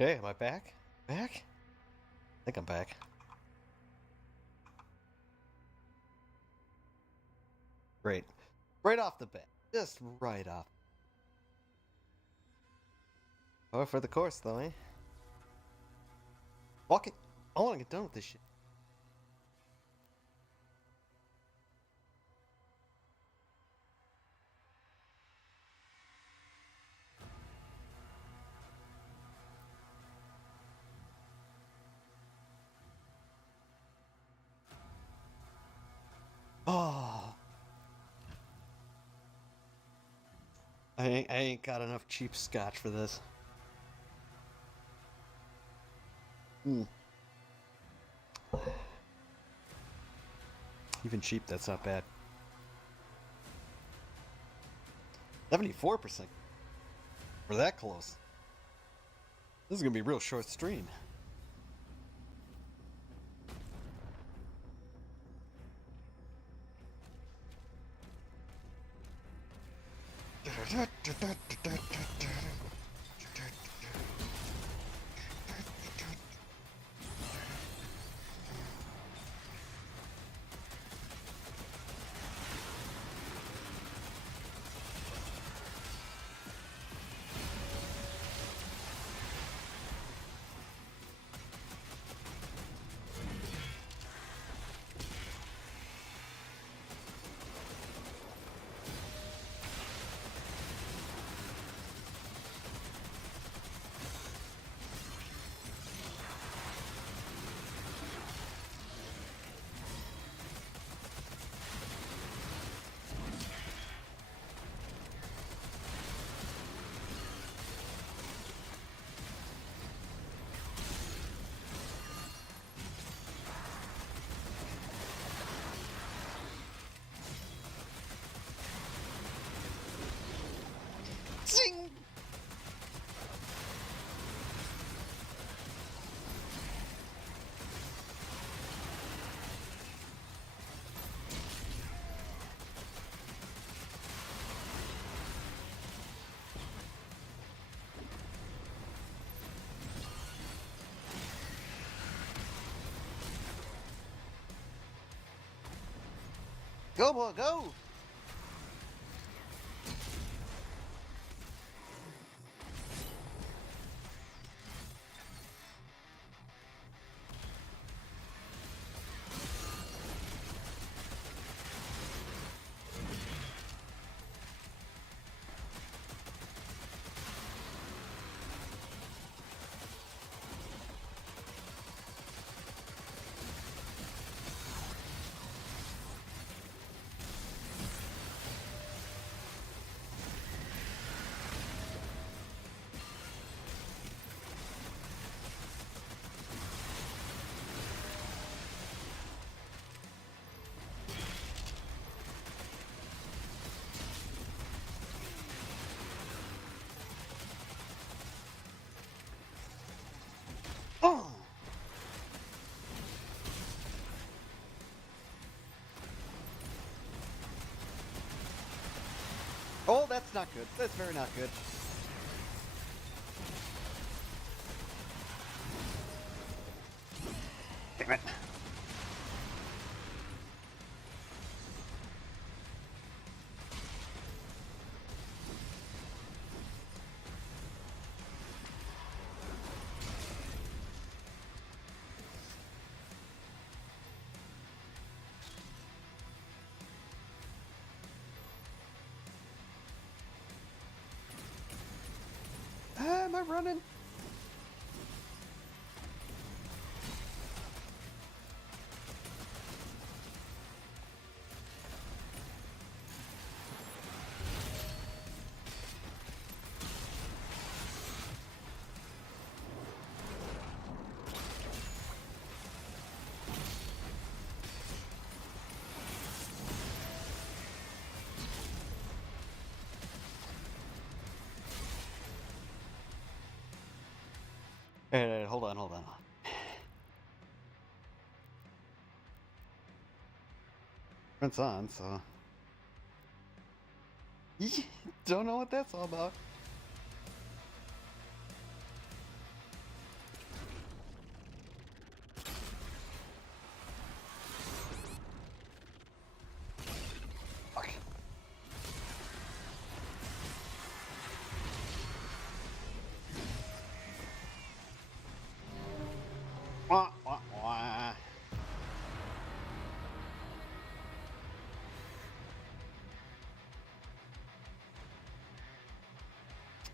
Okay, am I back? Back? I think I'm back. Great. Right off the bat. Just right off. Oh, for the course, though, eh? Walking. I want to get done with this shit. Oh. I ain't got enough cheap scotch for this. Hmm. Even cheap, that's not bad. 74%. We're that close. This is gonna be a real short stream. Zing! Go, boy, go! Oh! Oh, that's not good. That's very not good. Damn it. Am I running? Hey, hold on, hold on. It's on, so... Don't know what that's all about.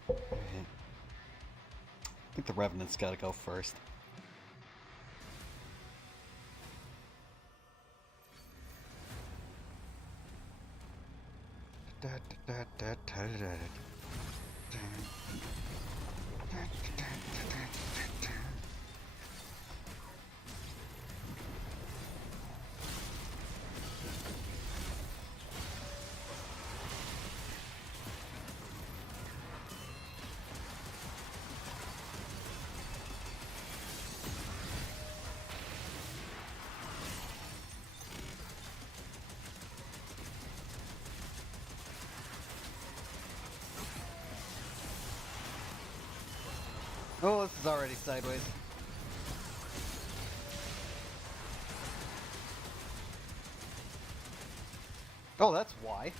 I think the Revenant's gotta go first. Oh, this is already sideways. Oh, that's why.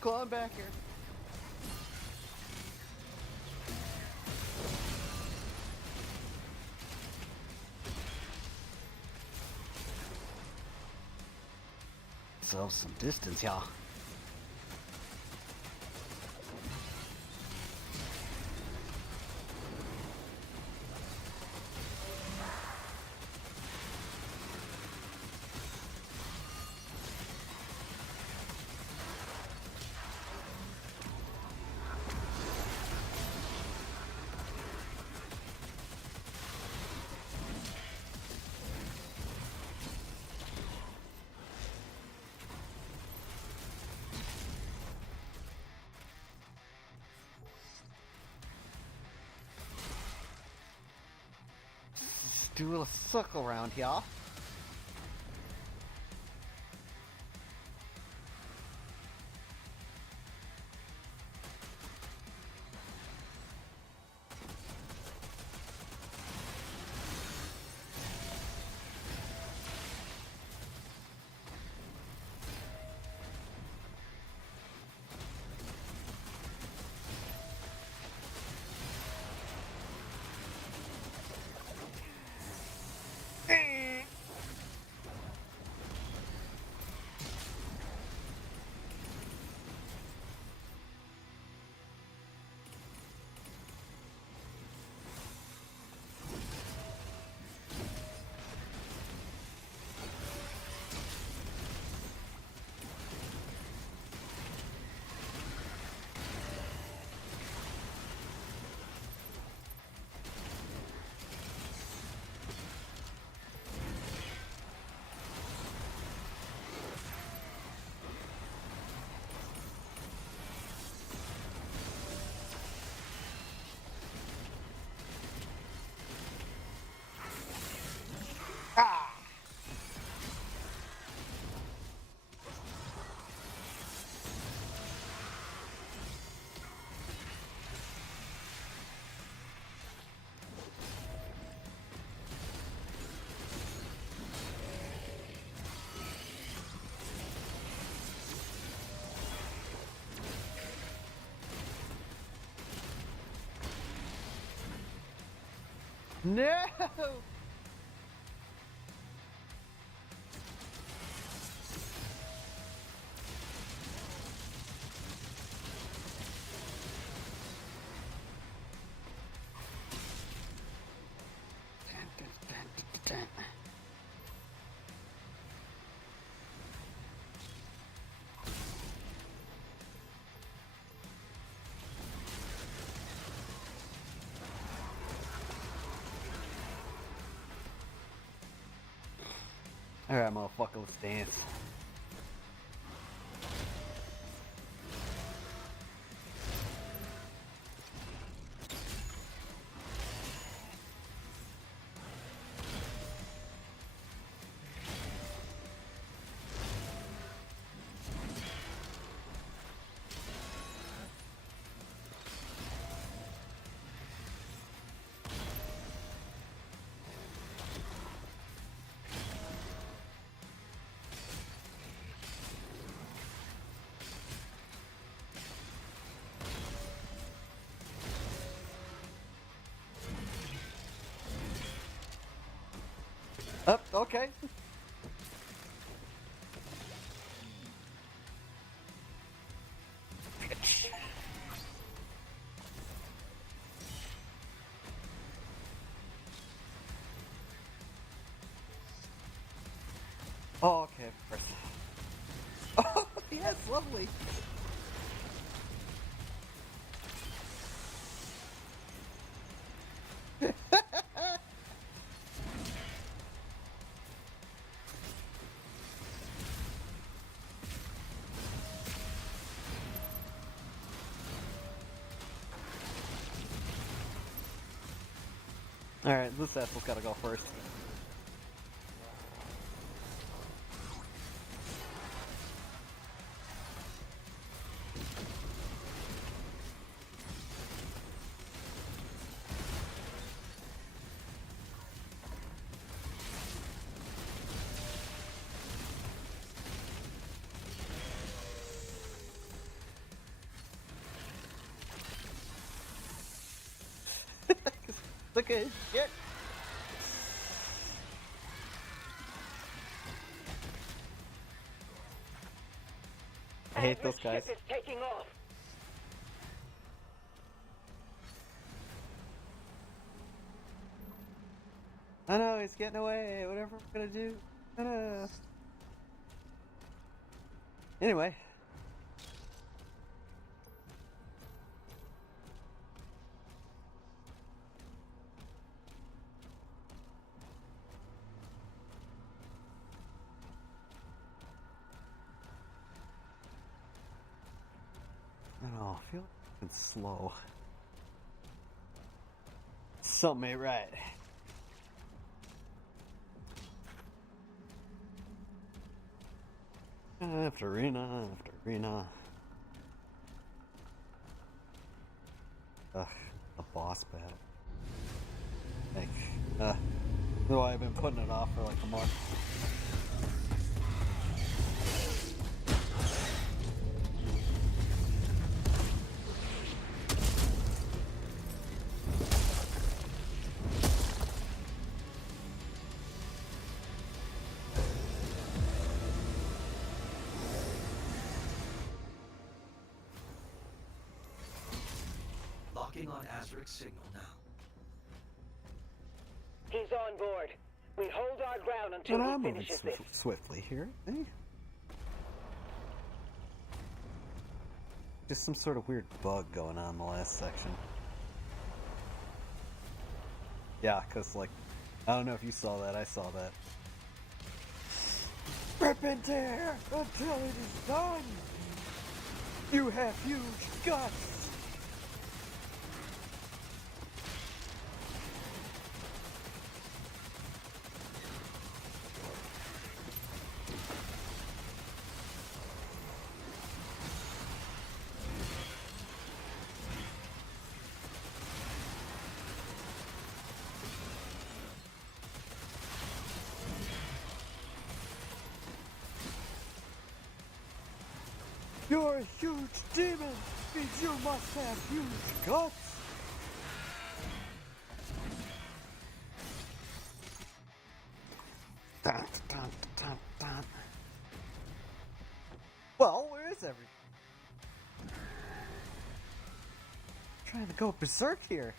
Clawing back here. So some distance, y'all. Let's do a little circle around, y'all. Ah! No! Alright, motherfucker, let's dance. Okay. Oh, okay, of course. Oh, yes, lovely. Alright, this asshole's gotta go first. Look at his shit. I hate those guys. Ship is taking off. I know, he's getting away. Whatever we're gonna do. Anyway. I don't know, I feel like it's slow. Something ain't right. After arena, after arena. Ugh, a boss battle. Like, though I've been putting it off for like a month. Locking on Azric's signal now. He's on board. We hold our ground until But he I'm moving finishes this. swiftly here. Eh? Just some sort of weird bug going on in the last section. Yeah, because, like, I don't know if you saw that. I saw that. Rip into air until it is done! You have huge guts! You're a huge demon! Means you must have huge guts! Dun, dun, dun, dun. Well, where is everyone? Trying to go berserk here.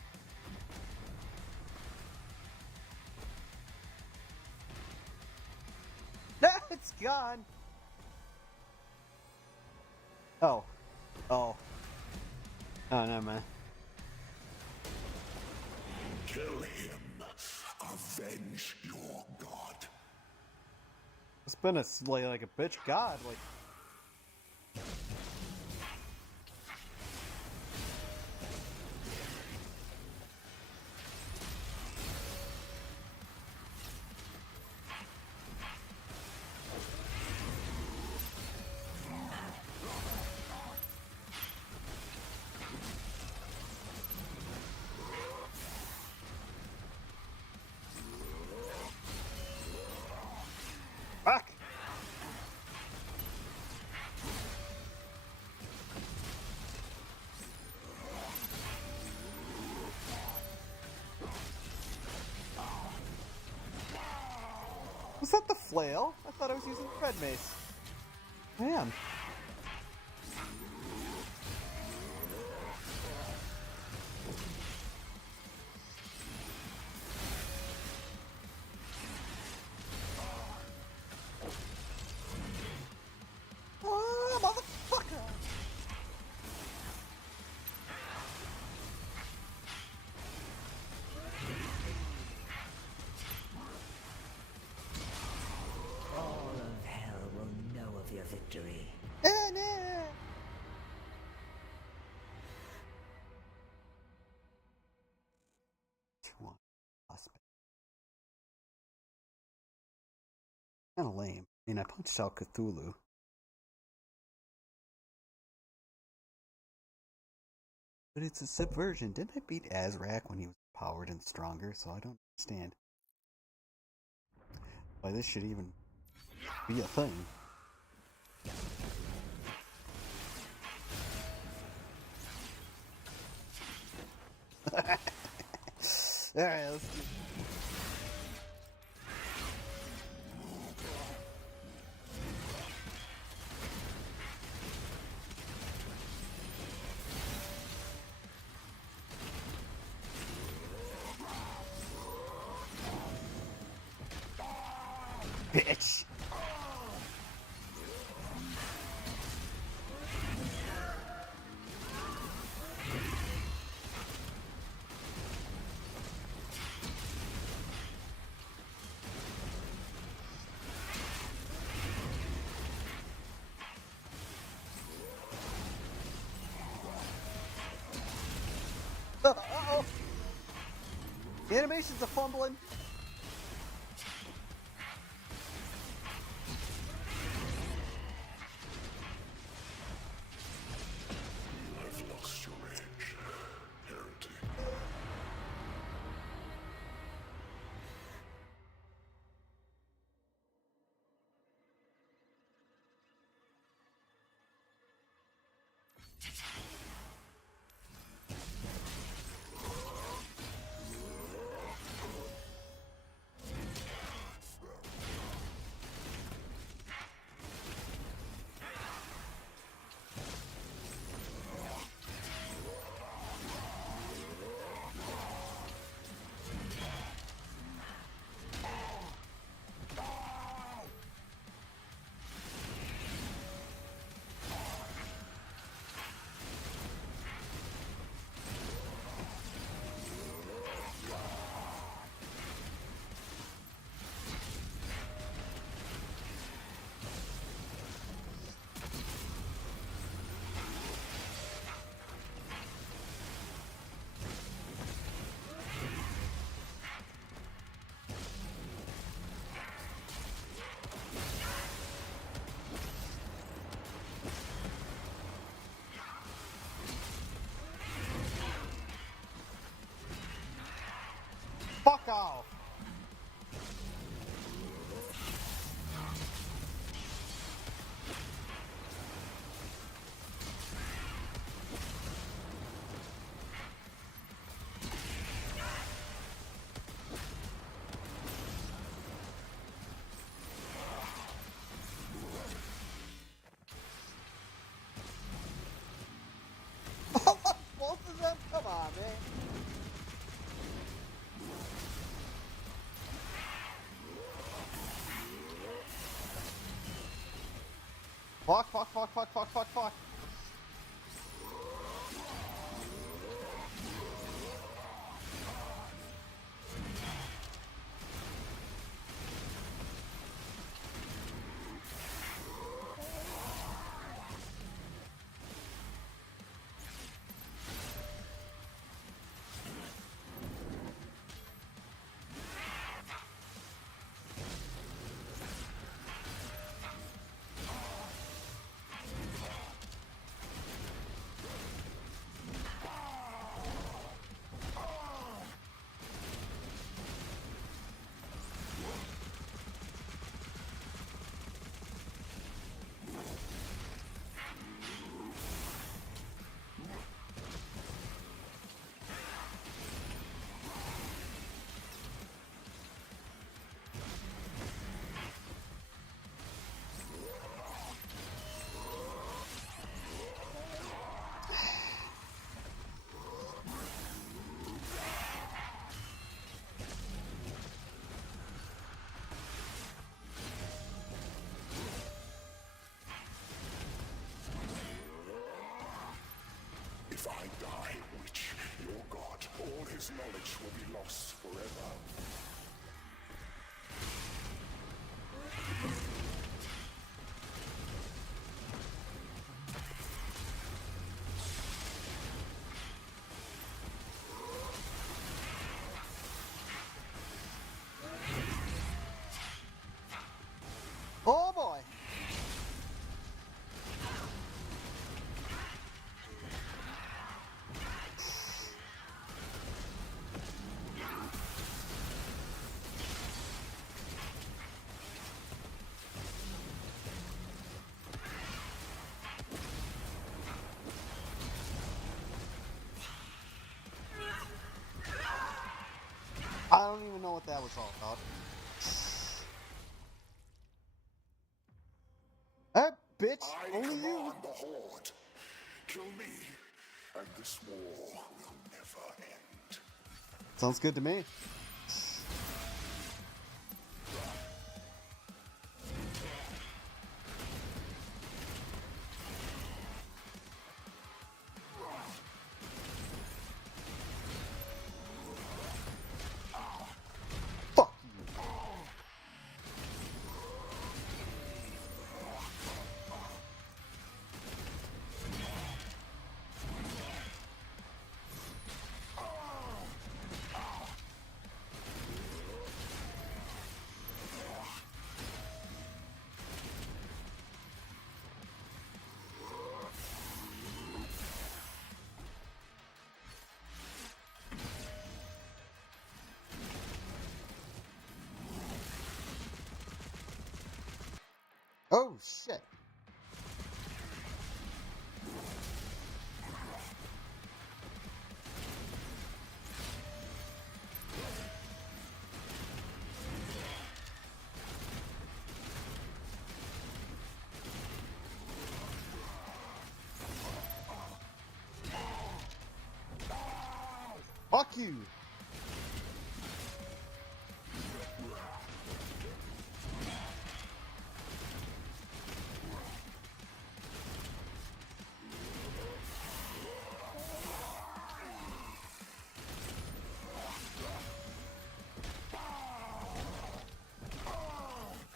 It's gone. Oh. Oh. Oh, never mind. Kill him. Avenge your god. It's been like a bitch god, like. Fuck! Was that the flail? I thought I was using the red mace. Man. Ah, motherfucker! All of hell will know of your victory. Kind of lame. I mean, I punched out Cthulhu. But it's a subversion. Didn't I beat Azrak when he was powered and stronger? So I don't understand why this should even be a thing. Alright, let's do. Bitch! Uh-oh! The animations are fumbling. I've lost your edge, heretic. Fuck off! Both of them? Come on, man. Fuck, fuck, fuck, fuck, fuck, fuck, fuck. If I die, witch, your god, all his knowledge will be lost forever. Oh boy! I don't even know what that was all about. Hey, bitch! I Only command you! the Horde. Kill me, and this war will never end. Sounds good to me. Fuck you! Oh shit! Fuck you!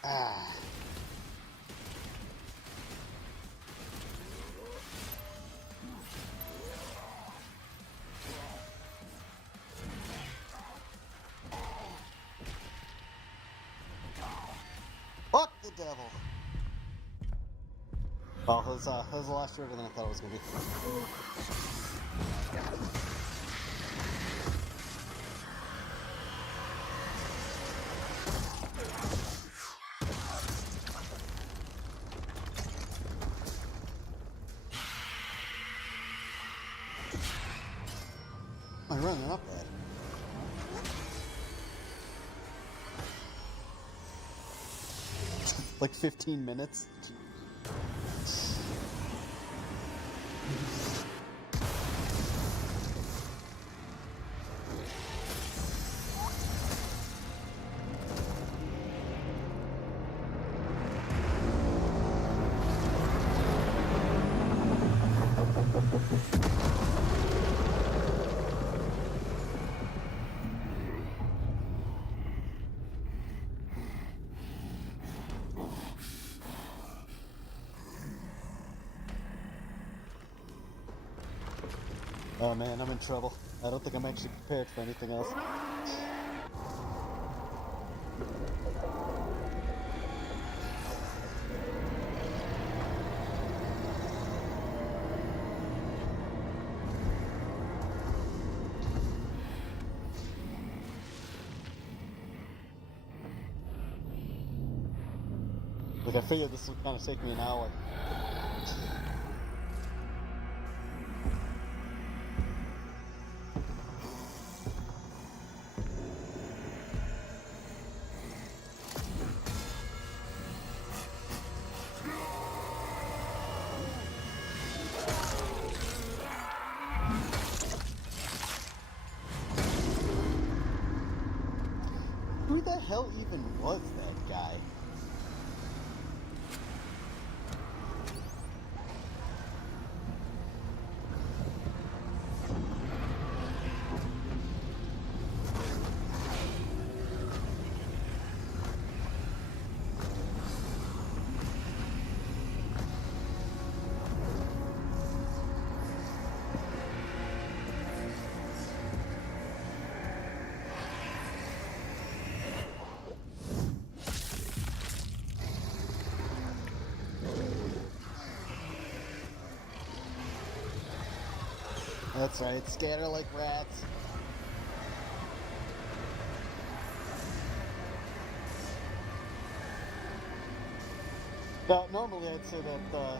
Ah. Fuck the devil! Well, it was a lot shorter than I thought it was gonna be. I'm running up that. Like 15 minutes. Oh man, I'm in trouble. I don't think I'm actually prepared for anything else. Like, I figured this would kind of take me an hour. Who the hell even was that guy? That's right, scatter like rats. Now, normally I'd say that,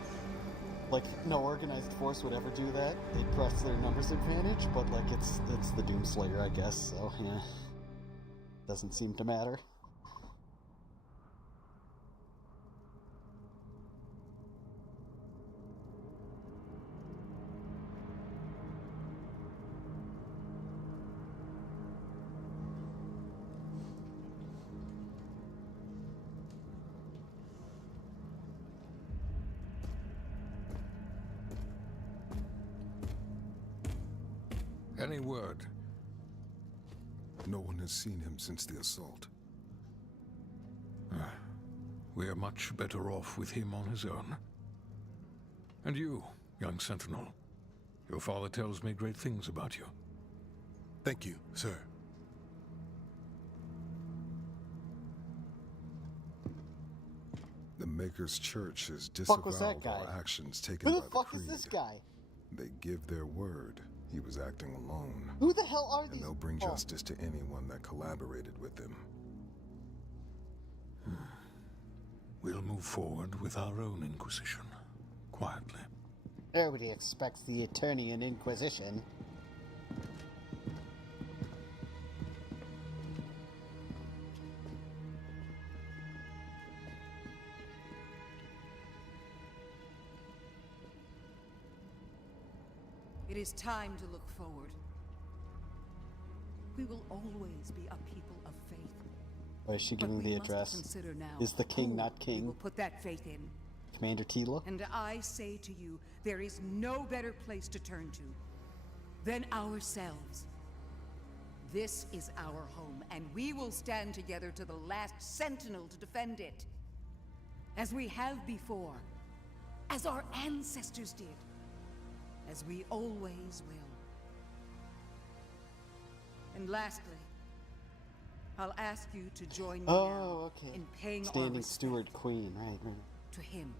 like, no organized force would ever do that. They'd press their numbers advantage, but, like, it's the Doomslayer, I guess, so, yeah. Doesn't seem to matter. Any word? No one has seen him since the assault. We are much better off with him on his own. And you, young sentinel. Your father tells me great things about you. Thank you, sir. The Maker's Church has Fuck was that disavowed guy? our actions taken Who by the fuck Creed. is this guy? They give their word he was acting alone. Who the hell are And these? they'll bring Oh. justice to anyone that collaborated with them. We'll move forward with our own Inquisition, quietly. Everybody expects the Eternian Inquisition. It is time to look forward. We will always be a people of faith. Why is she But giving we the must address? consider now Is the king who not we king? will put that faith in. Commander Tila? And I say to you, there is no better place to turn to than ourselves. This is our home, and we will stand together to the last sentinel to defend it. As we have before, as our ancestors did, as we always will. And lastly, I'll ask you to join me now Oh, okay. in paying our Standing respect Steward Queen, right. to him.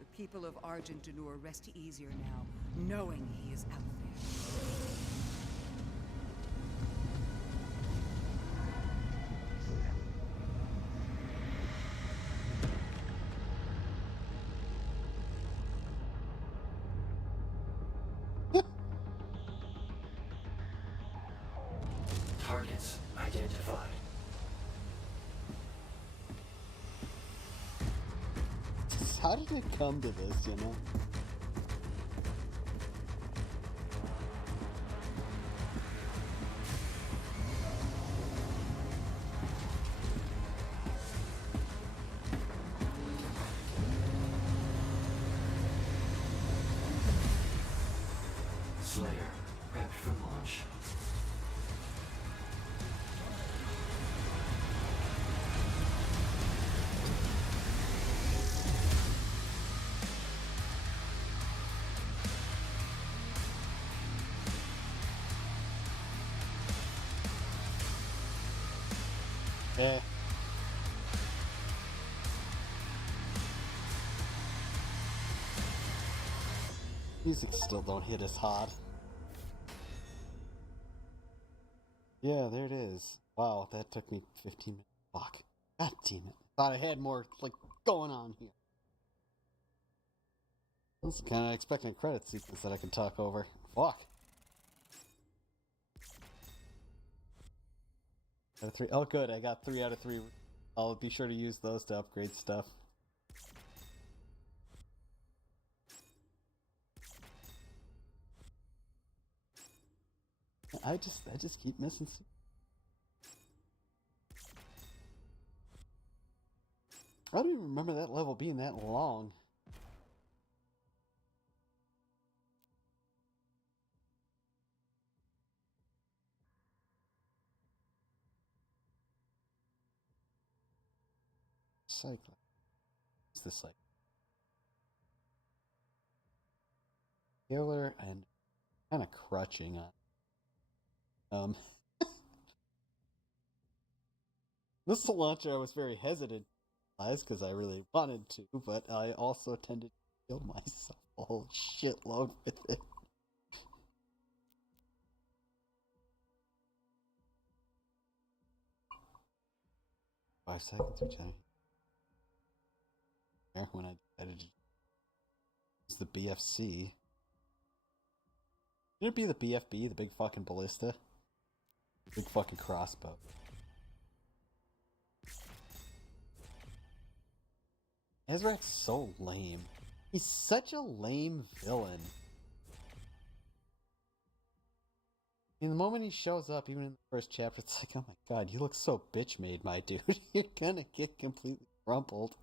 The people of Argentanur rest easier now, knowing he is out there. Targets identified. How did it come to this, you know? Slayer prepped for launch. Eh. Music still don't hit as hard. Yeah, there it is. Wow, that took me 15 minutes. Fuck. God damn it. Thought I had more, like, going on here. I was kind of expecting a credit sequence that I can talk over. Fuck. Out of 3. Oh, good. I got 3 out of 3. I'll be sure to use those to upgrade stuff. I just keep missing. I don't even remember that level being that long. Cycling. What's this like? Killer and kind of crutching on. This is a launcher I was very hesitant because I really wanted to, but I also tended to kill myself a whole shitload with it. 5 seconds or 10. There, when I decided to use the BFC. Should it be the BFB, the big fucking ballista? Big fucking crossbow. Azrak's so lame. He's such a lame villain. In the moment he shows up, even in the first chapter, it's like, oh my god, you look so bitch-made, my dude. You're gonna get completely crumpled.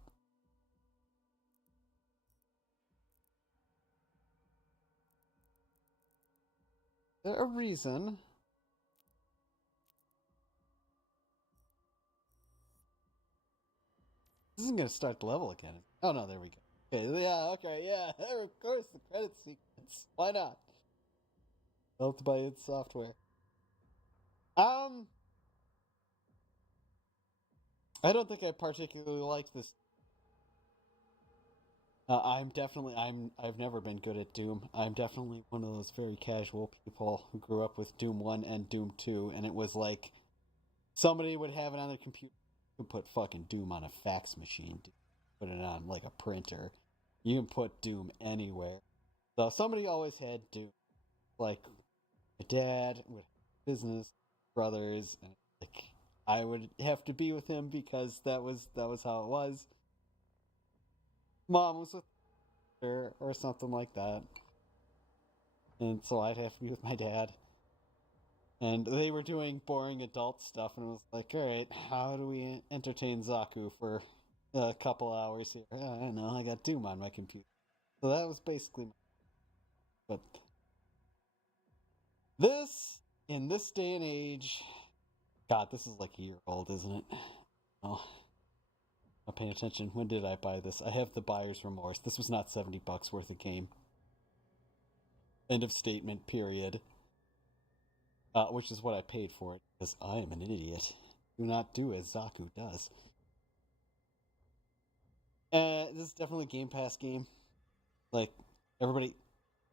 There's a reason. This isn't gonna start the level again. Oh no, there we go. Okay, yeah, okay, yeah. Of course, the credit sequence. Why not? Helped by id Software. I don't think I particularly like this. I've never been good at Doom. I'm definitely one of those very casual people who grew up with Doom 1 and Doom 2, and it was like somebody would have it on their computer who put fucking Doom on a fax machine, put it on like a printer. You can put Doom anywhere. So somebody always had Doom. Like my dad would have business, brothers, and like I would have to be with him because that was how it was. Mom was with her or something like that. And so I'd have to be with my dad. And they were doing boring adult stuff, and it was like, alright, how do we entertain Zaku for a couple hours here? I don't know, I got Doom on my computer. So that was basically my... But this, in this day and age... God, this is like a year old, isn't it? Oh. Not paying attention. When did I buy this? I have the buyer's remorse. This was not $70 worth of game. End of statement, period. Which is what I paid for it, because I am an idiot. Do not do as Zaku does. This is definitely a Game Pass game. Like, everybody...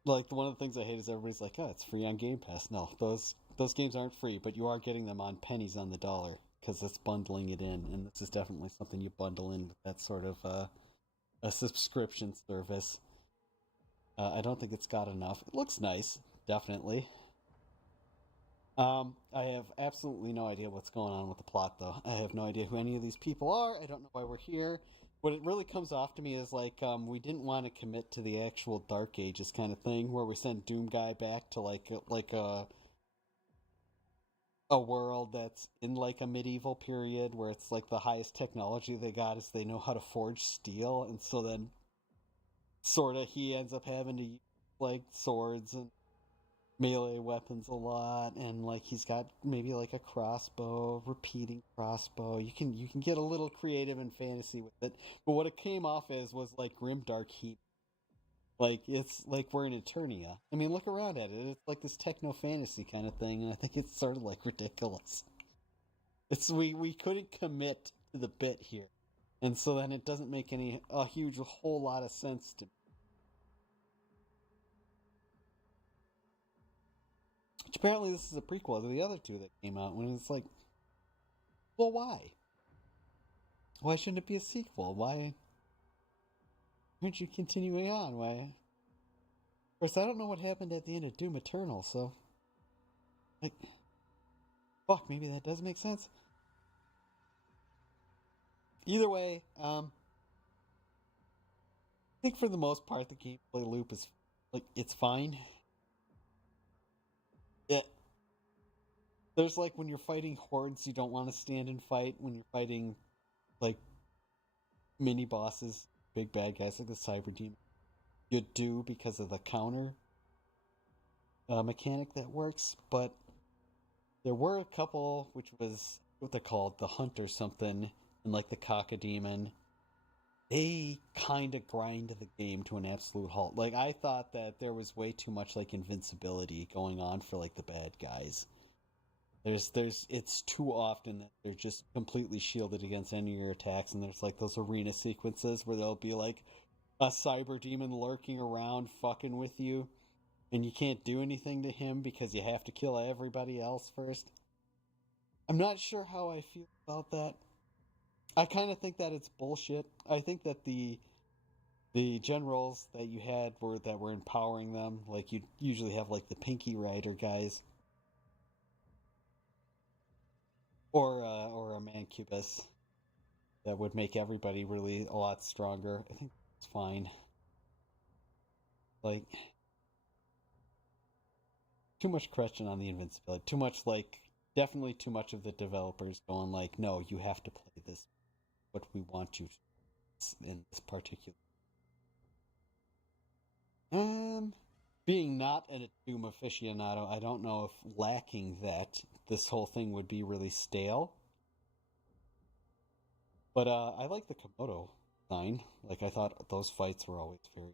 Like, one of the things I hate is everybody's like, oh, it's free on Game Pass. No, those games aren't free, but you are getting them on pennies on the dollar. Because it's bundling it in, and this is definitely something you bundle in with that sort of a subscription service. I don't think it's got enough. It looks nice, definitely. I have absolutely no idea what's going on with the plot, though. I have no idea who any of these people are. I don't know why we're here. What it really comes off to me is like we didn't want to commit to the actual Dark Ages kind of thing, where we send Doom Guy back to like a world that's in like a medieval period where it's like the highest technology they got is they know how to forge steel, and so then sort of he ends up having to use like swords and melee weapons a lot, and like he's got maybe like a crossbow, repeating crossbow. You can get a little creative and fantasy with it, but what it came off as was like grimdark heat. Like, it's like we're in Eternia. I mean, look around at it. It's like this techno-fantasy kind of thing, and I think it's sort of, like, ridiculous. It's, we couldn't commit to the bit here. And so then it doesn't make a whole lot of sense to me. Which apparently this is a prequel to the other two that came out, when it's like, well, why? Why shouldn't it be a sequel? Why aren't you continuing on? Why? Of course, I don't know what happened at the end of Doom Eternal, so... Like... Fuck, maybe that does make sense? Either way, I think for the most part the gameplay loop is... Like, it's fine. There's like, when you're fighting hordes, you don't want to stand and fight. When you're fighting, like, mini-bosses... big bad guys like the Cyber Demon, you do because of the counter mechanic that works, but there were a couple, which was what they're called, the Hunt or something, and like the Cockademon. They kind of grind the game to an absolute halt. Like, I thought that there was way too much like invincibility going on for like the bad guys. It's too often that they're just completely shielded against any of your attacks, and there's like those arena sequences where there'll be like a cyber demon lurking around fucking with you, and you can't do anything to him because you have to kill everybody else first. I'm not sure how I feel about that. I kind of think that it's bullshit. I think that the generals that you had were empowering them, like you usually have like the Pinky Rider guys, or a Mancubus that would make everybody really a lot stronger. I think it's fine. Like, too much question on the invincibility. Too much, like, definitely too much of the developers going like, no, you have to play this what we want you to in this particular. Being not a Doom aficionado, I don't know if lacking that, this whole thing would be really stale. But I like the Komodo design. Like, I thought those fights were always very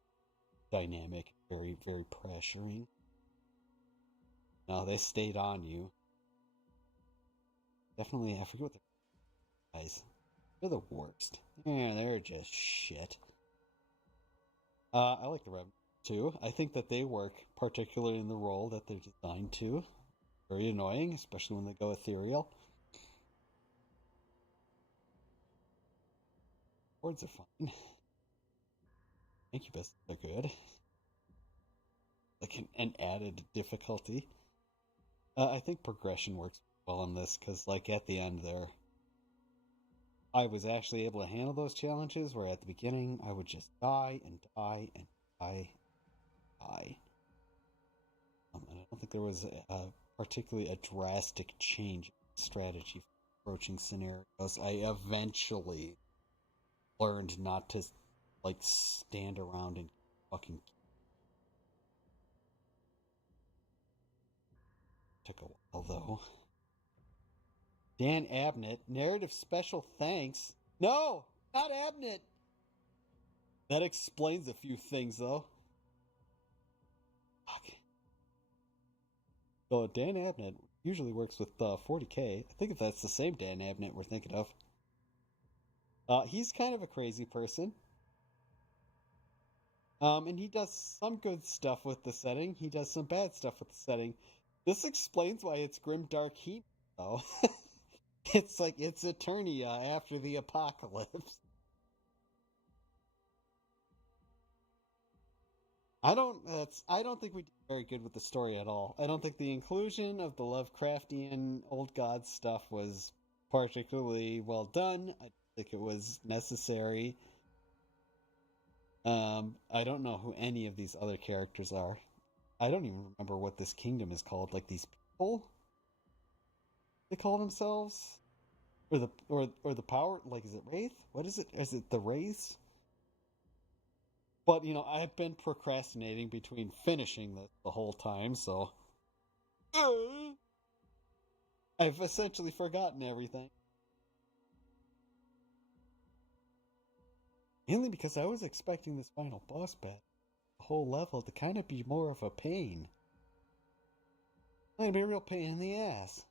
dynamic, very, very pressuring. No, they stayed on you. Definitely, I forget what they're guys. They're the worst. Yeah, they're just shit. I like the Revenant too. I think that they work particularly in the role that they're designed to. Very annoying, especially when they go ethereal. Boards are fine. Incubus are good. Like an added difficulty. I think progression works well on this because, like, at the end there, I was actually able to handle those challenges where at the beginning I would just die and die and die and die. And I don't think there was particularly a drastic change in strategy for approaching scenarios. I eventually learned not to, like, stand around and fucking. Took a while though. Dan Abnett, narrative special thanks. No, not Abnett. That explains a few things though. Fuck. So Dan Abnett usually works with 40K. I think if that's the same Dan Abnett we're thinking of. He's kind of a crazy person. And he does some good stuff with the setting. He does some bad stuff with the setting. This explains why it's grim dark heat though. It's like it's Eternia after the apocalypse. I don't think we did very good with the story at all. I don't think the inclusion of the Lovecraftian old god stuff was particularly well done. I don't think it was necessary. I don't know who any of these other characters are. I don't even remember what this kingdom is called. Like these people they call themselves, or the power. Like, is it Wraith? What is it? Is it the Wraiths? But I've been procrastinating between finishing this the whole time, so I've essentially forgotten everything. Mainly because I was expecting this final boss battle, the whole level, to kind of be more of a pain. It's gonna be a real pain in the ass.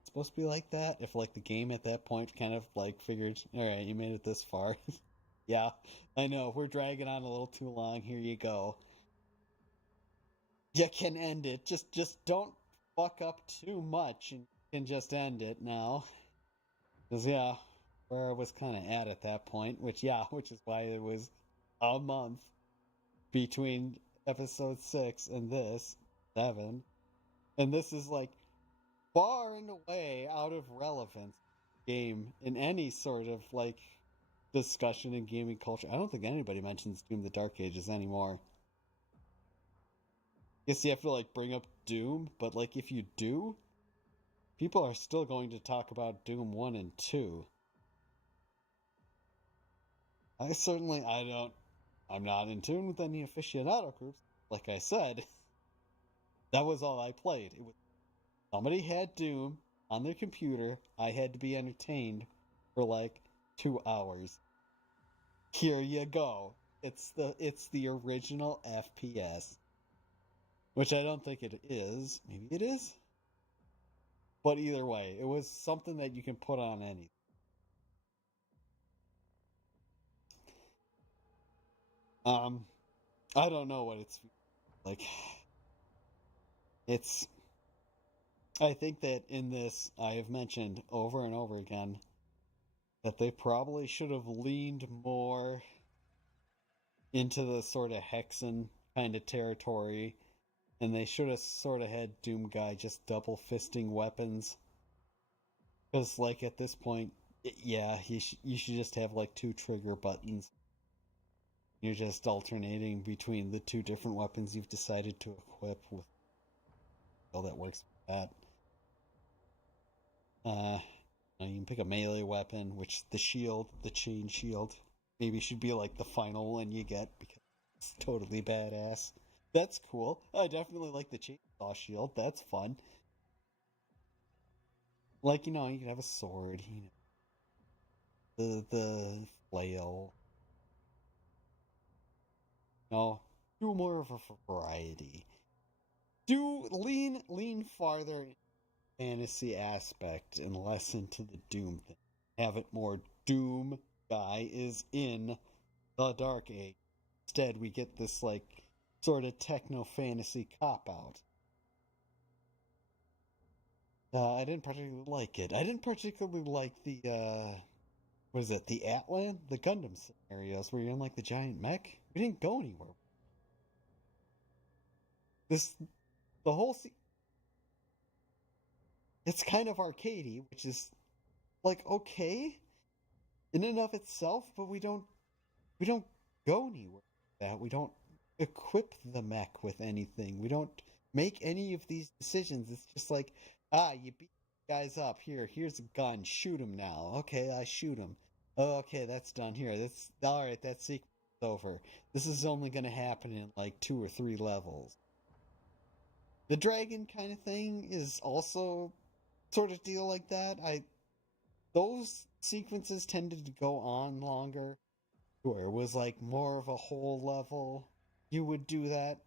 It's supposed to be like that? If, like, the game at that point kind of, like, figured, alright, you made it this far. Yeah, I know, we're dragging on a little too long, here you go. You can end it. Just don't fuck up too much and you can just end it now. Because, yeah, where I was kind of at that point, which is why it was a month between episode 6 and this, 7. And this is, like, far and away out of relevance game in any sort of, like, discussion in gaming culture. I don't think anybody mentions Doom the Dark Ages anymore. Guess you have to, like, bring up Doom, but, like, if you do, people are still going to talk about Doom 1 and 2. I'm not in tune with any aficionado groups. Like I said, that was all I played. It was somebody had Doom on their computer. I had to be entertained for like 2 hours. Here you go. It's the original FPS. Which I don't think it is. Maybe it is. But either way, it was something that you can put on anything. I don't know what it's Like, it's... I think that in this, I have mentioned over and over again that they probably should have leaned more into the sort of Hexen kind of territory, and they should have sort of had Doom Guy just double fisting weapons. Because, like, at this point, yeah, you should just have, like, 2 trigger buttons. You're just alternating between the 2 different weapons you've decided to equip with all that works with that. You can pick a melee weapon, which the shield, the chain shield, maybe should be like the final one you get because it's totally badass. That's cool. I definitely like the chainsaw shield. That's fun. Like, you know, you can have a sword, you know, the flail. No, do more of a variety. Do lean farther fantasy aspect and less into the Doom thing. Have it more Doom guy is in the Dark Age. Instead, we get this, like, sort of techno-fantasy cop-out. I didn't particularly like it. I didn't particularly like the, what is it, the Atlan? The Gundam scenarios where you're in, like, the giant mech. We didn't go anywhere. The whole it's kind of arcadey, which is, like, okay in and of itself, but we don't go anywhere with that. We don't equip the mech with anything. We don't make any of these decisions. It's just like, you beat guys up. Here's a gun. Shoot him now. Okay, I shoot him. Oh, okay, that's done here. That's all right. That sequence is over. This is only going to happen in like 2 or 3 levels. The dragon kind of thing is also sort of deal like that. Those sequences tended to go on longer, where it was like more of a whole level. You would do that.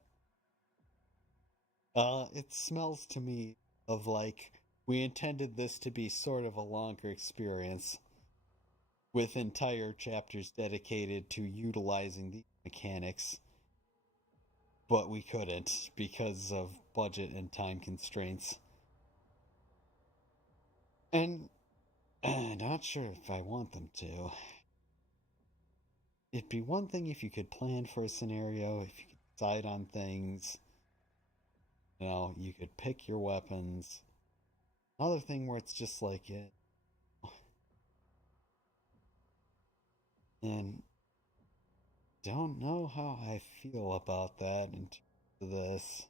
It smells to me of like we intended this to be sort of a longer experience with entire chapters dedicated to utilizing these mechanics, but we couldn't because of budget and time constraints. And I'm not sure if I want them to. It'd be one thing if you could plan for a scenario, if you could decide on things. You know, you could pick your weapons. Another thing where it's just like it. And don't know how I feel about that in terms of this.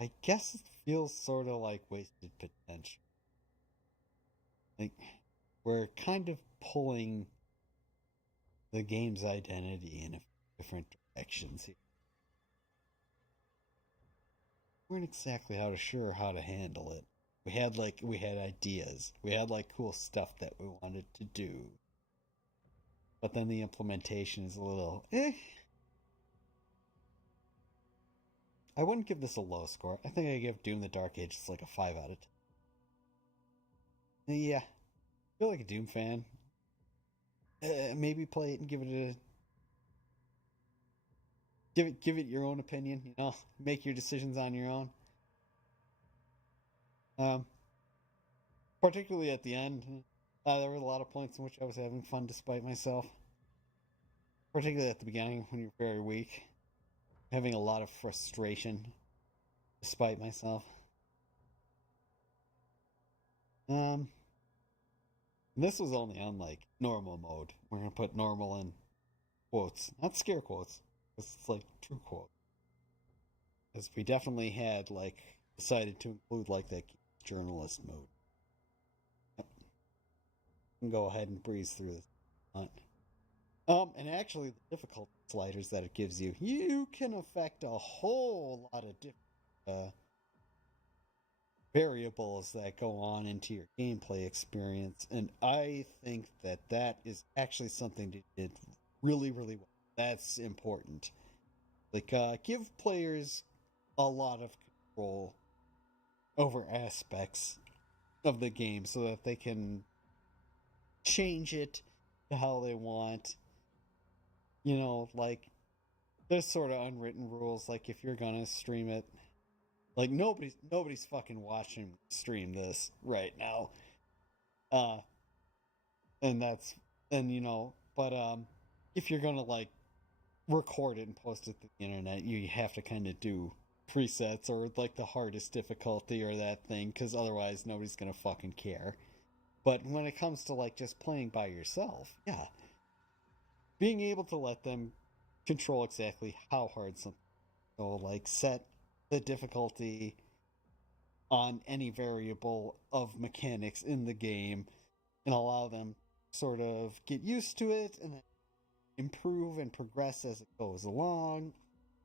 I guess it feels sort of like wasted potential. Like, we're kind of pulling the game's identity in a different directions here. We weren't exactly sure how to handle it. We had ideas. We had like cool stuff that we wanted to do. But then the implementation is a little I wouldn't give this a low score. I think I give Doom the Dark Age just like a 5 out of 10. Yeah. I feel like a Doom fan. Maybe play it and give it your own opinion, you know, make your decisions on your own. Particularly at the end, there were a lot of points in which I was having fun despite myself. Particularly at the beginning when you're very weak, having a lot of frustration despite myself. This was only on like normal mode. We're gonna put normal in quotes, not scare quotes. It's like true quote. Because we definitely had like decided to include like that journalist mode. Yep. Can go ahead and breeze through this. And actually the difficulty sliders that it gives you, you can affect a whole lot of different variables that go on into your gameplay experience, and I think that is actually something they did really, really well. That's important. Like, give players a lot of control over aspects of the game so that they can change it to how they want. You know, like, there's sort of unwritten rules, like if you're gonna stream it, like nobody's fucking watching stream this right now. And that's, and you know, but if you're gonna like record it and post it to the internet, you have to kind of do presets or like the hardest difficulty or that thing, because otherwise nobody's gonna fucking care. But when it comes to like just playing by yourself, yeah, being able to let them control exactly how hard something, so like set the difficulty on any variable of mechanics in the game and allow them sort of get used to it and then improve and progress as it goes along,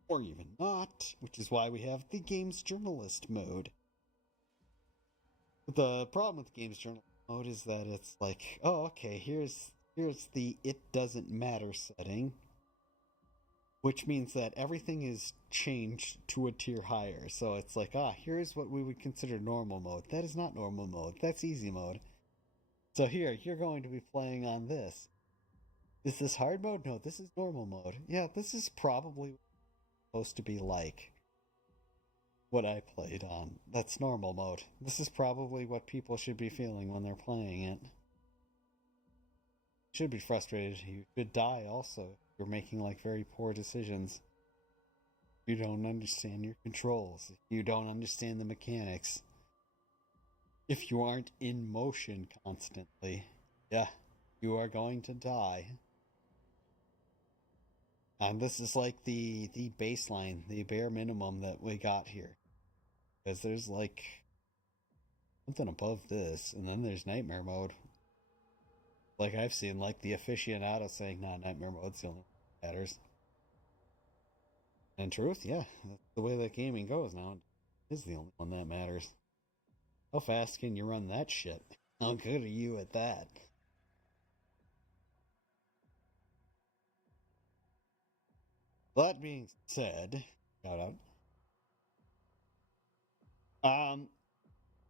or even not, which is why we have the games journalist mode. The problem with the games journalist mode is that it's like, oh, okay, here's the it doesn't matter setting, which means that everything is changed to a tier higher. So it's like, here's what we would consider normal mode. That is not normal mode. That's easy mode. So here, you're going to be playing on this. Is this hard mode? No, this is normal mode. Yeah, this is probably supposed to be like what I played on. That's normal mode. This is probably what people should be feeling when they're playing it. Should be frustrated. You could die also. You're making like very poor decisions. You don't understand your controls. You don't understand the mechanics. If you aren't in motion constantly, yeah, you are going to die. And this is like the baseline, the bare minimum that we got here. Because there's like something above this, and then there's nightmare mode. Like I've seen like the aficionado saying, nah, nightmare mode's the only one that matters. In truth, yeah, that's the way that gaming goes now. It is the only one that matters. How fast can you run that shit? How good are you at that? That being said, shout out.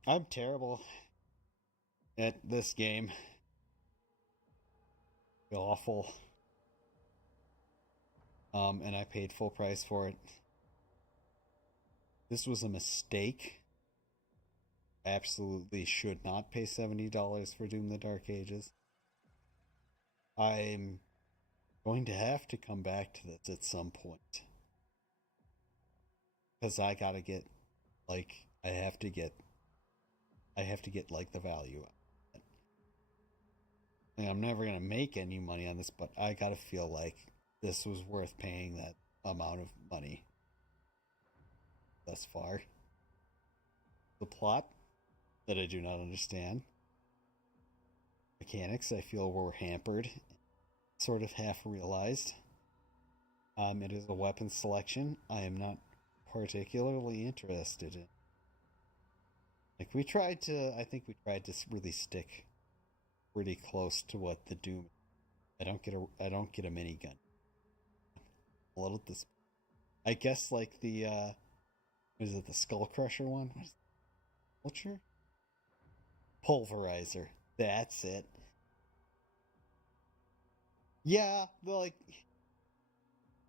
I'm terrible at this game. Awful. And I paid full price for it. This was a mistake. Absolutely should not pay $70 for Doom the Dark Ages. I'm going to have to come back to this at some point. Because I gotta get, like, I have to get, like, the value out of it. And I'm never gonna make any money on this, but I gotta feel like this was worth paying that amount of money thus far. The plot that I do not understand. Mechanics I feel were hampered, sort of half realized. It is a weapon selection I am not particularly interested in. Like I think we tried to really stick pretty close to what the Doom. I don't get a minigun. A little this, I guess like the what is it, the Skull Crusher one? What is it? Vulture? Pulverizer. That's it. Yeah, like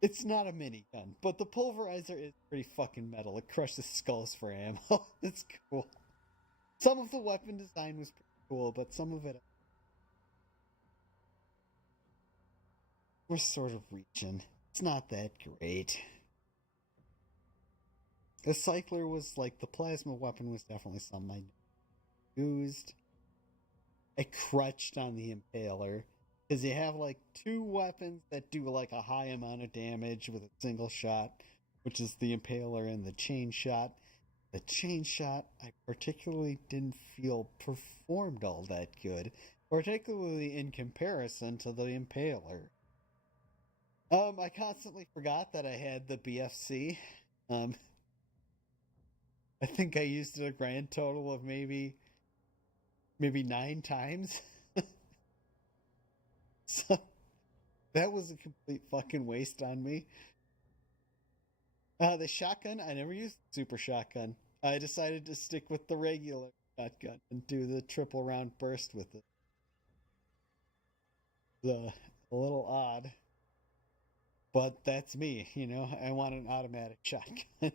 it's not a minigun, but the pulverizer is pretty fucking metal. It crushes skulls for ammo. It's cool. Some of the weapon design was pretty cool, but some of it we're sort of reaching. It's not that great. The cycler was like, the plasma weapon was definitely something I used. I crutched on the impaler, because you have like two weapons that do like a high amount of damage with a single shot, which is the impaler and the chain shot. The chain shot I particularly didn't feel performed all that good, particularly in comparison to the impaler. I constantly forgot that I had the BFC. I think I used it a grand total of maybe 9 times. So that was a complete fucking waste on me. The shotgun, I never used the super shotgun. I decided to stick with the regular shotgun and do the triple round burst with it. A little odd. But that's me, you know. I want an automatic shotgun.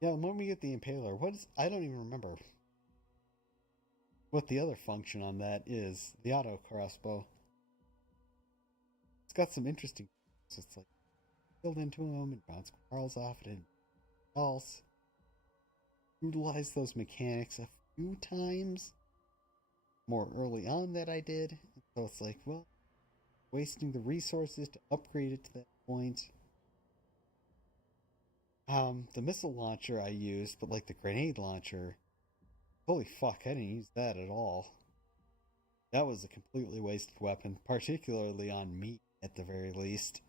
Yeah, when we get the Impaler, I don't even remember what the other function on that is. The auto crossbow. It's got some interesting. So it's like build into him and bounce quarrels off it and else. Utilize those mechanics a few times more early on that I did. So it's like, well, wasting the resources to upgrade it to that point. The missile launcher I used, but like the grenade launcher, holy fuck, I didn't use that at all. That was a completely wasted weapon, particularly on me at the very least.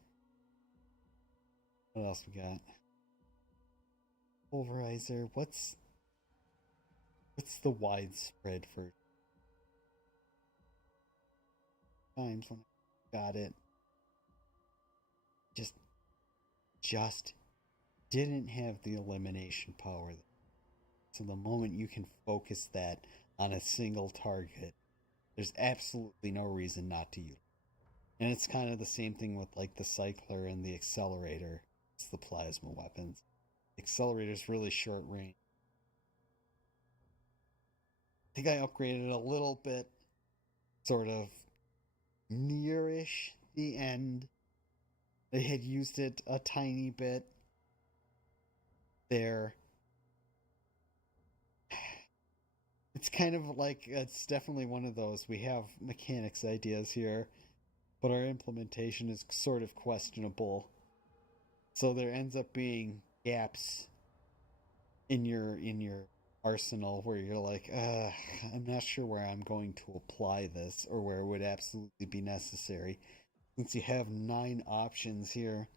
What else we got? Pulverizer. What's the widespread for times when I got it? Just didn't have the elimination power. So the moment you can focus that on a single target, there's absolutely no reason not to use it. And it's kind of the same thing with like the cycler and the accelerator. It's the plasma weapons. The accelerator's really short range. I think I upgraded a little bit, sort of nearish the end. I had used it a tiny bit there. It's kind of like, it's definitely one of those, we have mechanics ideas here, but our implementation is sort of questionable. So there ends up being gaps in your arsenal where you're like, I'm not sure where I'm going to apply this or where it would absolutely be necessary. Since you have 9 options here,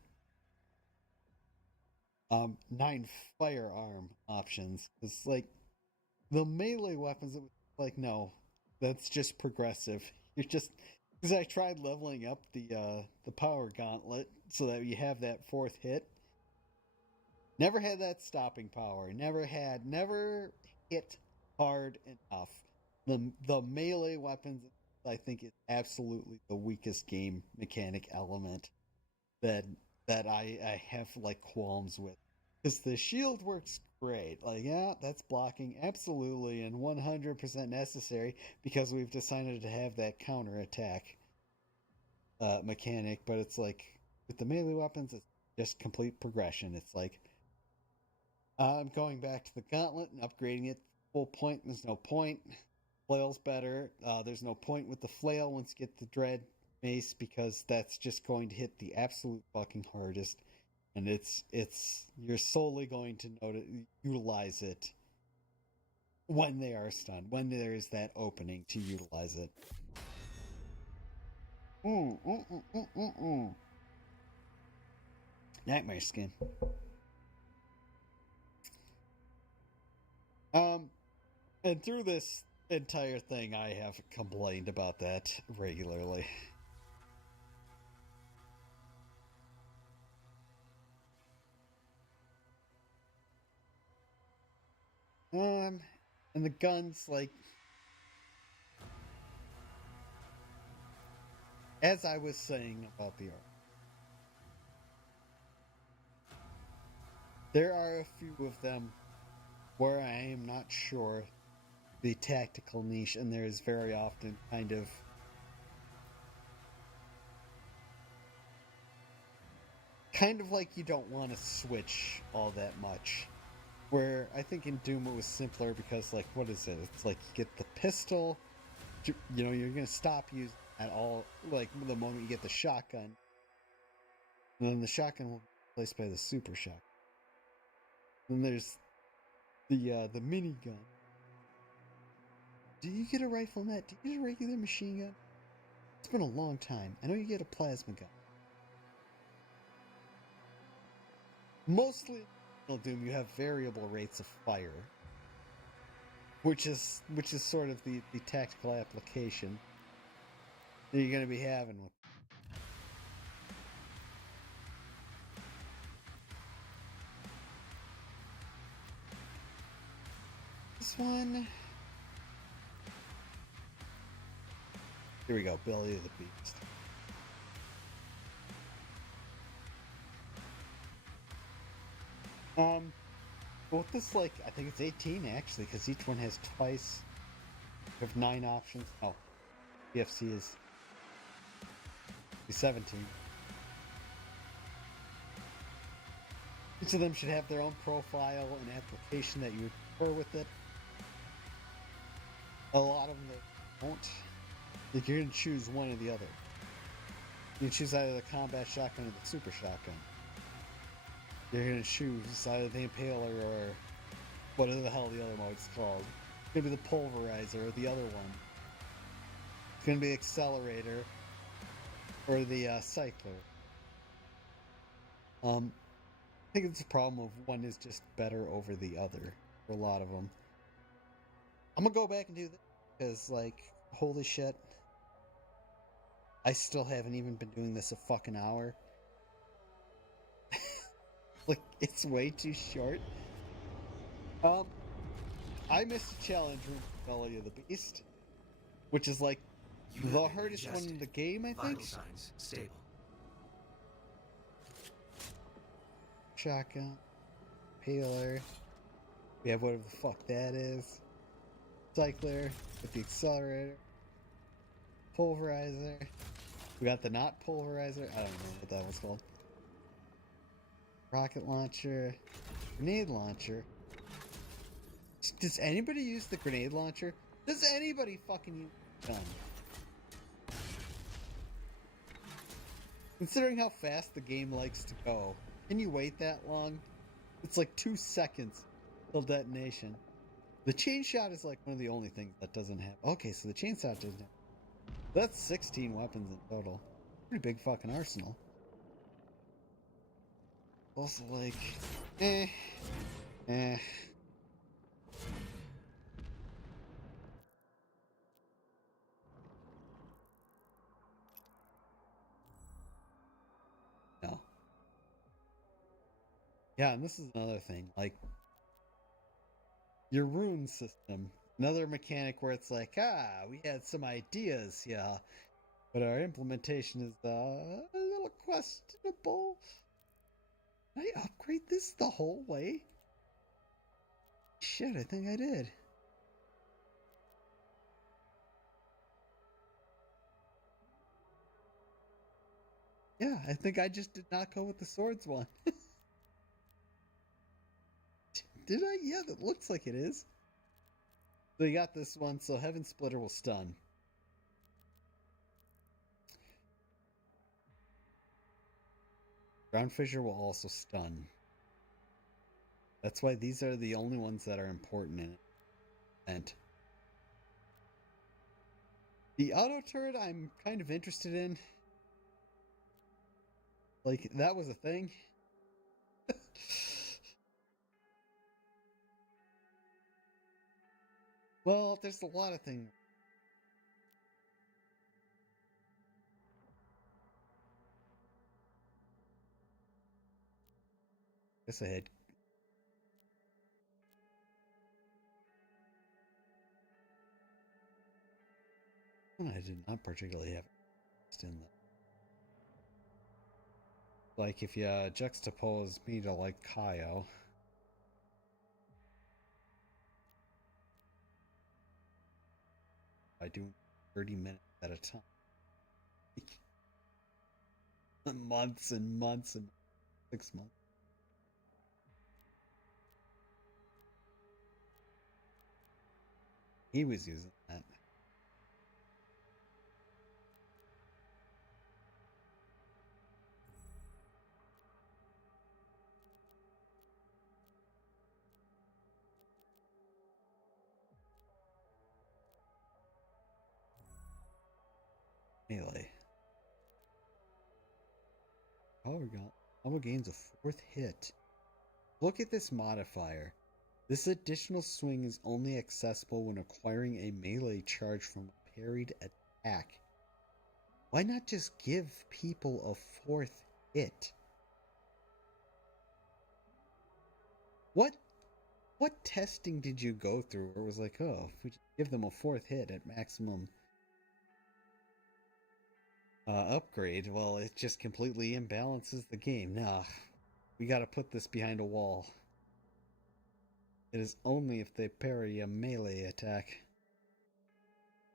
9 firearm options. It's like the melee weapons, it was like, no, that's just progressive. You're just, because I tried leveling up the power gauntlet so that you have that 4th hit. Never had that stopping power. Never hit hard enough. The melee weapons, I think, is absolutely the weakest game mechanic element that I have like qualms with. Because the shield works great. Like, yeah, that's blocking absolutely and 100% necessary because we've decided to have that counterattack mechanic. But it's like with the melee weapons, it's just complete progression. It's like I'm going back to the gauntlet and upgrading it full point. There's no point. Flail's better. There's no point with the flail once you get the dread mace because that's just going to hit the absolute fucking hardest. And you're solely going to utilize it when they are stunned, when there is that opening to utilize it. Nightmare skin. And through this entire thing, I have complained about that regularly. And the guns, like, as I was saying about the art, there are a few of them where I am not sure the tactical niche, and there is very often kind of like you don't want to switch all that much. Where I think in Doom it was simpler because, like, what is it? It's like you get the pistol, you know, you're going to stop using at all, like, the moment you get the shotgun. And then the shotgun will be replaced by the super shotgun. Then there's the minigun. Do you get a rifle in that? Do you get a regular machine gun? It's been a long time. I know you get a plasma gun. Mostly in Doom you have variable rates of fire, which is sort of the tactical application that you're going to be having with. This one, Here we go, Belly of the Beast. Well, this, like, I think it's 18 actually, because each one has twice. You have 9 options. Oh, PFC is 17. Each of them should have their own profile and application that you would prefer with it. A lot of them that won't. Like, you're going to choose one or the other. You can choose either the combat shotgun or the super shotgun. You're going to choose either the impaler or whatever the hell the other mode's called. It's going to be the pulverizer or the other one. It's going to be the accelerator or the cycler. I think it's a problem of one is just better over the other for a lot of them. I'm going to go back and do this because, like, holy shit. I still haven't even been doing this a fucking hour. Like, it's way too short. I missed a challenge with Belly of the Beast, which is like the hardest one in the game, I think. Vital signs stable. Shotgun, Paler. We have whatever the fuck that is. Cycler with the accelerator. Pulverizer. We got the not pulverizer. I don't know what that was called. Rocket launcher, grenade launcher. Does anybody use the grenade launcher? Does anybody fucking use the gun? Considering how fast the game likes to go, can you wait that long? It's like 2 seconds till detonation. The chain shot is like one of the only things that doesn't have. Okay, so the chain shot doesn't have. That's 16 weapons in total. Pretty big fucking arsenal. Also, like, No. Yeah, and this is another thing. Like, your rune system. Another mechanic where it's like, we had some ideas, yeah, but our implementation is a little questionable. Did I upgrade this the whole way? Shit, I think I did. Yeah, I think I just did not go with the swords one. Did I? Yeah, that looks like it is. So you got this one, so Heaven Splitter will stun. Ground Fissure will also stun. That's why these are the only ones that are important in it. And the auto turret I'm kind of interested in. Like, that was a thing. Well, there's a lot of things. Guess I had. I did not particularly have interest in that. Like, if you juxtapose me to, like, Kaio. I do 30 minutes at a time. Months and months and 6 months. He was using that. Melee. Power gun. Almo gains a 4th hit. Look at this modifier. This additional swing is only accessible when acquiring a melee charge from a parried attack. Why not just give people a 4th hit? What testing did you go through where it was like, oh, if we just give them a 4th hit at maximum? Upgrade. Well, it just completely imbalances the game. Nah, we gotta put this behind a wall. It is only if they parry a melee attack.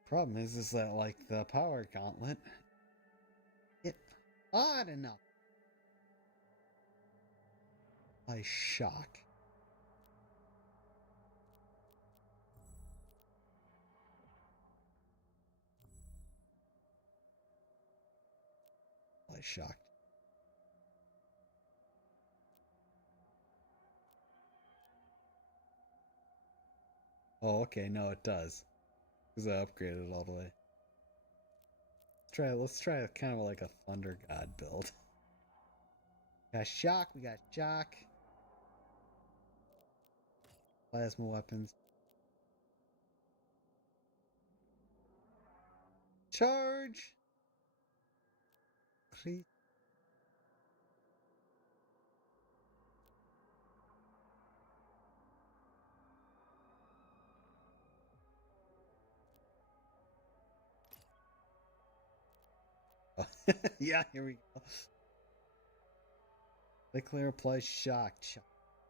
Problem is that, like, the power gauntlet, it's odd enough. I shock. I shocked. Oh, okay, no, it does. Because I upgraded it all the way. Let's try kind of like a Thunder God build. We got shock, we got shock. Plasma weapons. Charge! Please. Yeah, here we go. Cycler applies shock.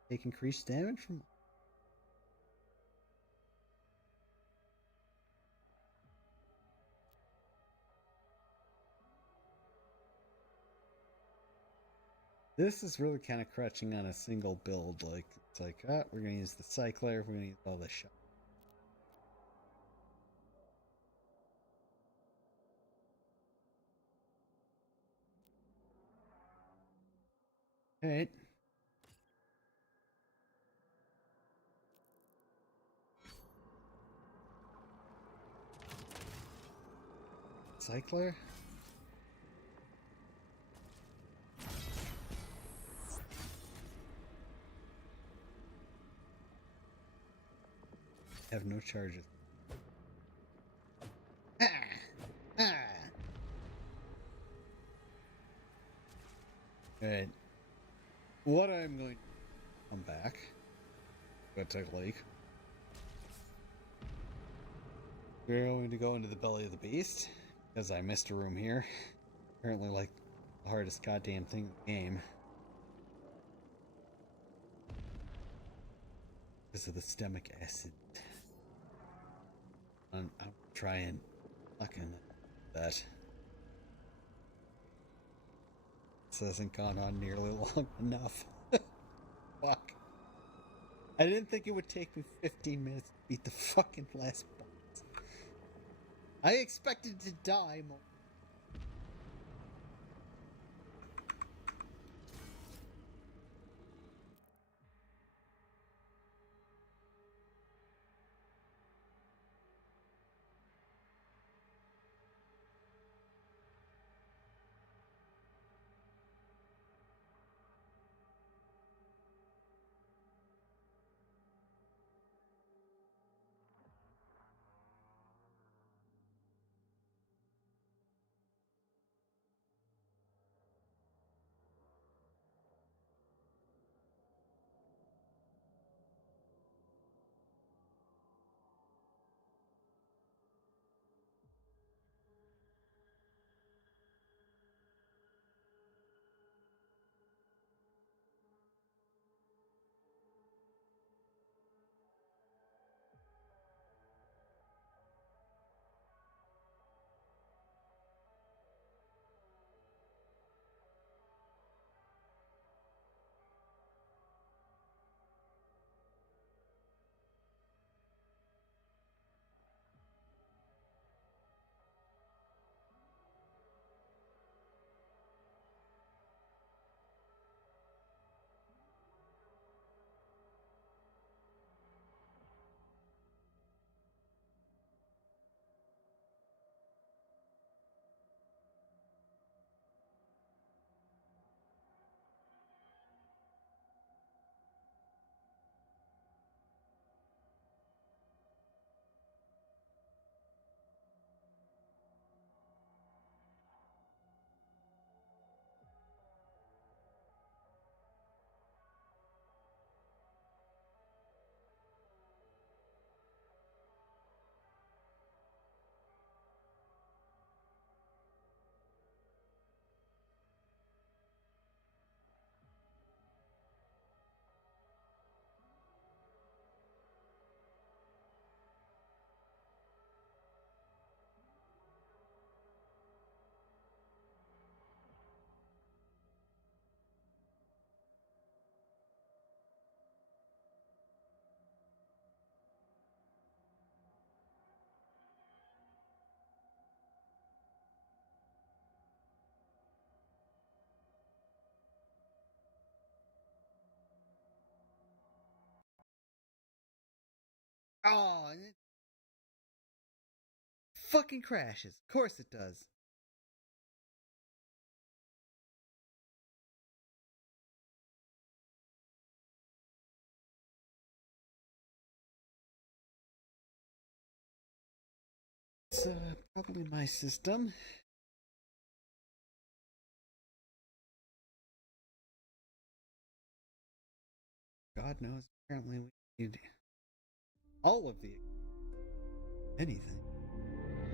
Take increased damage from. This is really kind of crutching on a single build. Like, it's like, we're going to use the Cycler, we're going to use all this shock. Alright. Cycler? Have no charges. Ah! Ah! Alright. What I'm going to come back. Go take a leak. We're going to go into the belly of the beast. Because I missed a room here. Apparently, like, the hardest goddamn thing in the game. Because of the stomach acid. I'm trying fucking that. This hasn't gone on nearly long enough. Fuck. I didn't think it would take me 15 minutes to beat the fucking last boss. I expected to die more. Oh, and it fucking crashes. Of course it does. It's probably my system. God knows, apparently we need all of the anything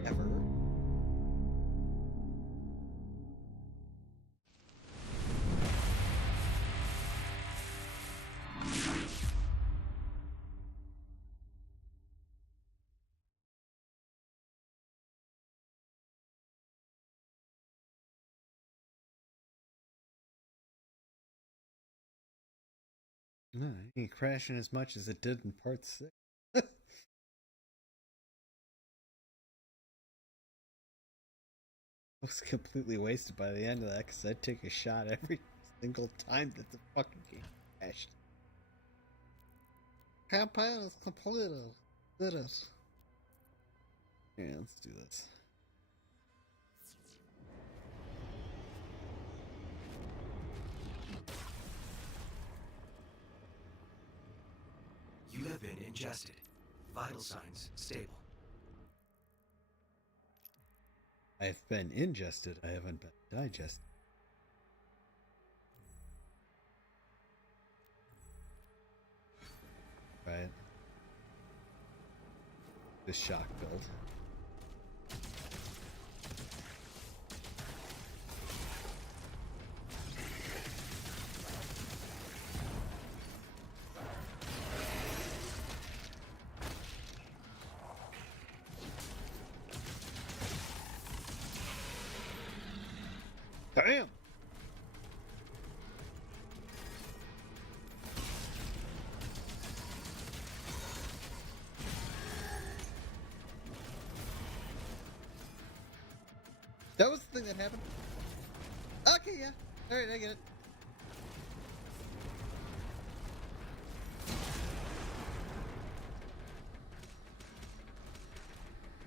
ever. No, it ain't crashing as much as it did in part 6. I was completely wasted by the end of that because I'd take a shot every single time that the fucking game crashed. Campaign is completed. Did it. Yeah, let's do this. You have been ingested. Vital signs stable. I've been ingested, I haven't been digested. Right. This shock build. Damn! That was the thing that happened. Okay, yeah. Alright, I get it.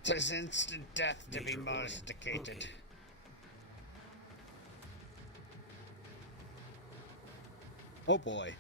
Tis instant death to be masticated. Okay. Oh boy.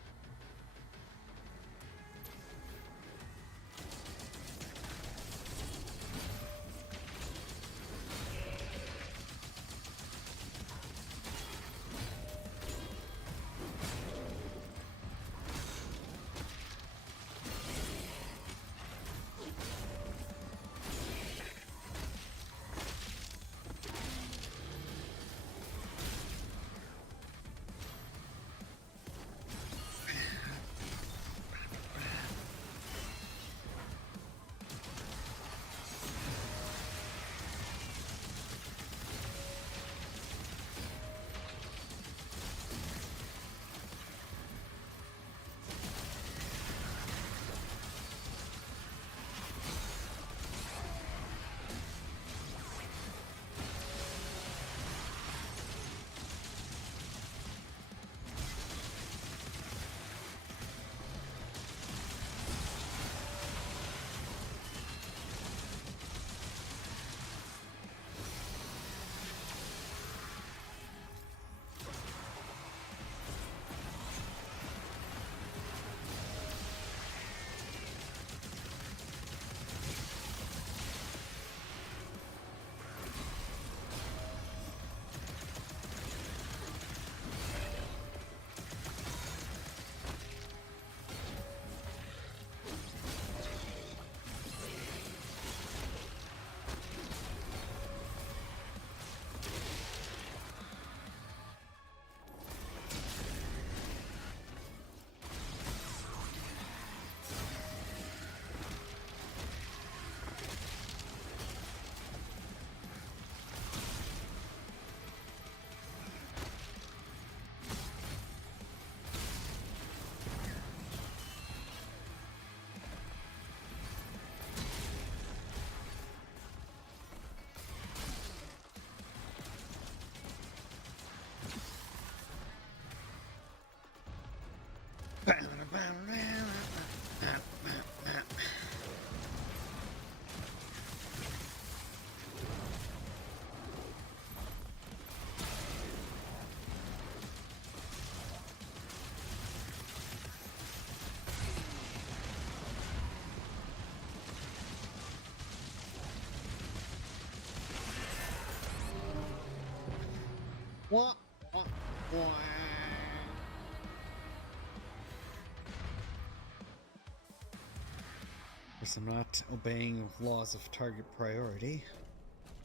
Guess I'm not obeying laws of target priority.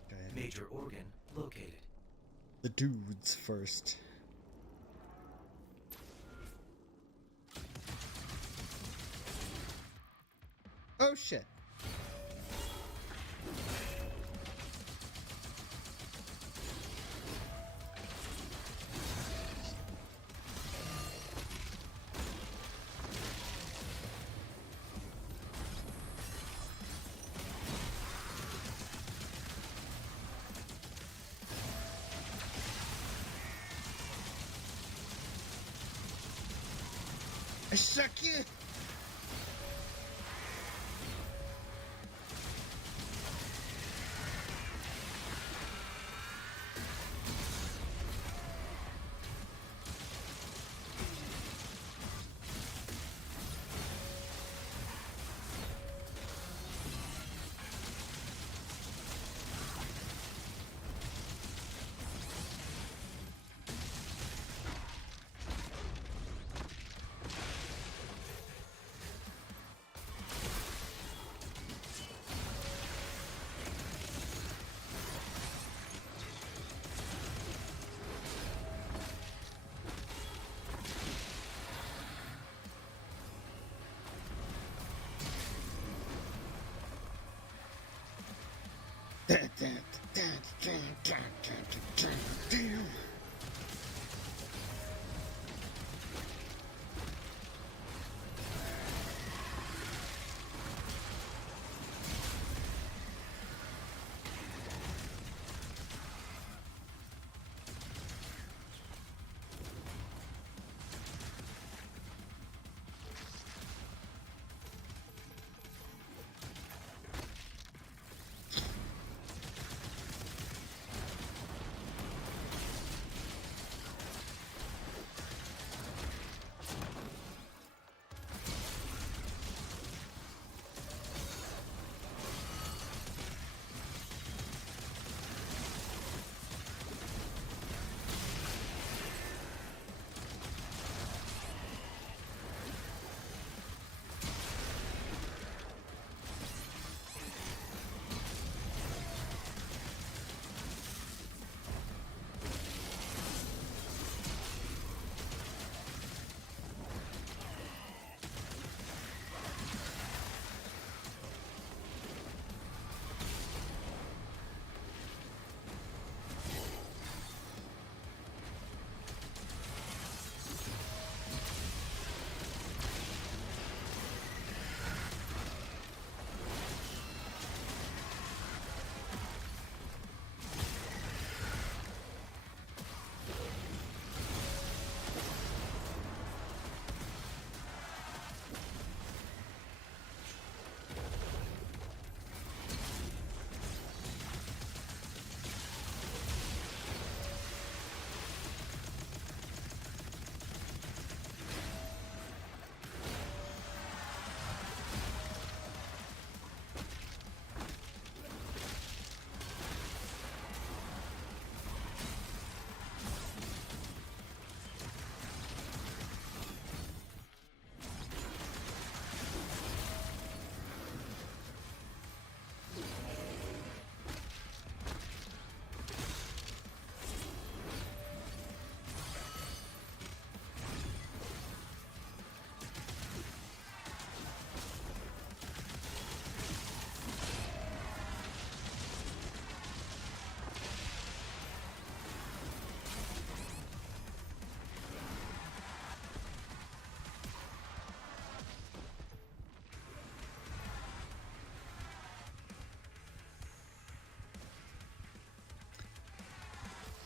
Okay. Major organ located. The dudes first. Oh shit. I suck you.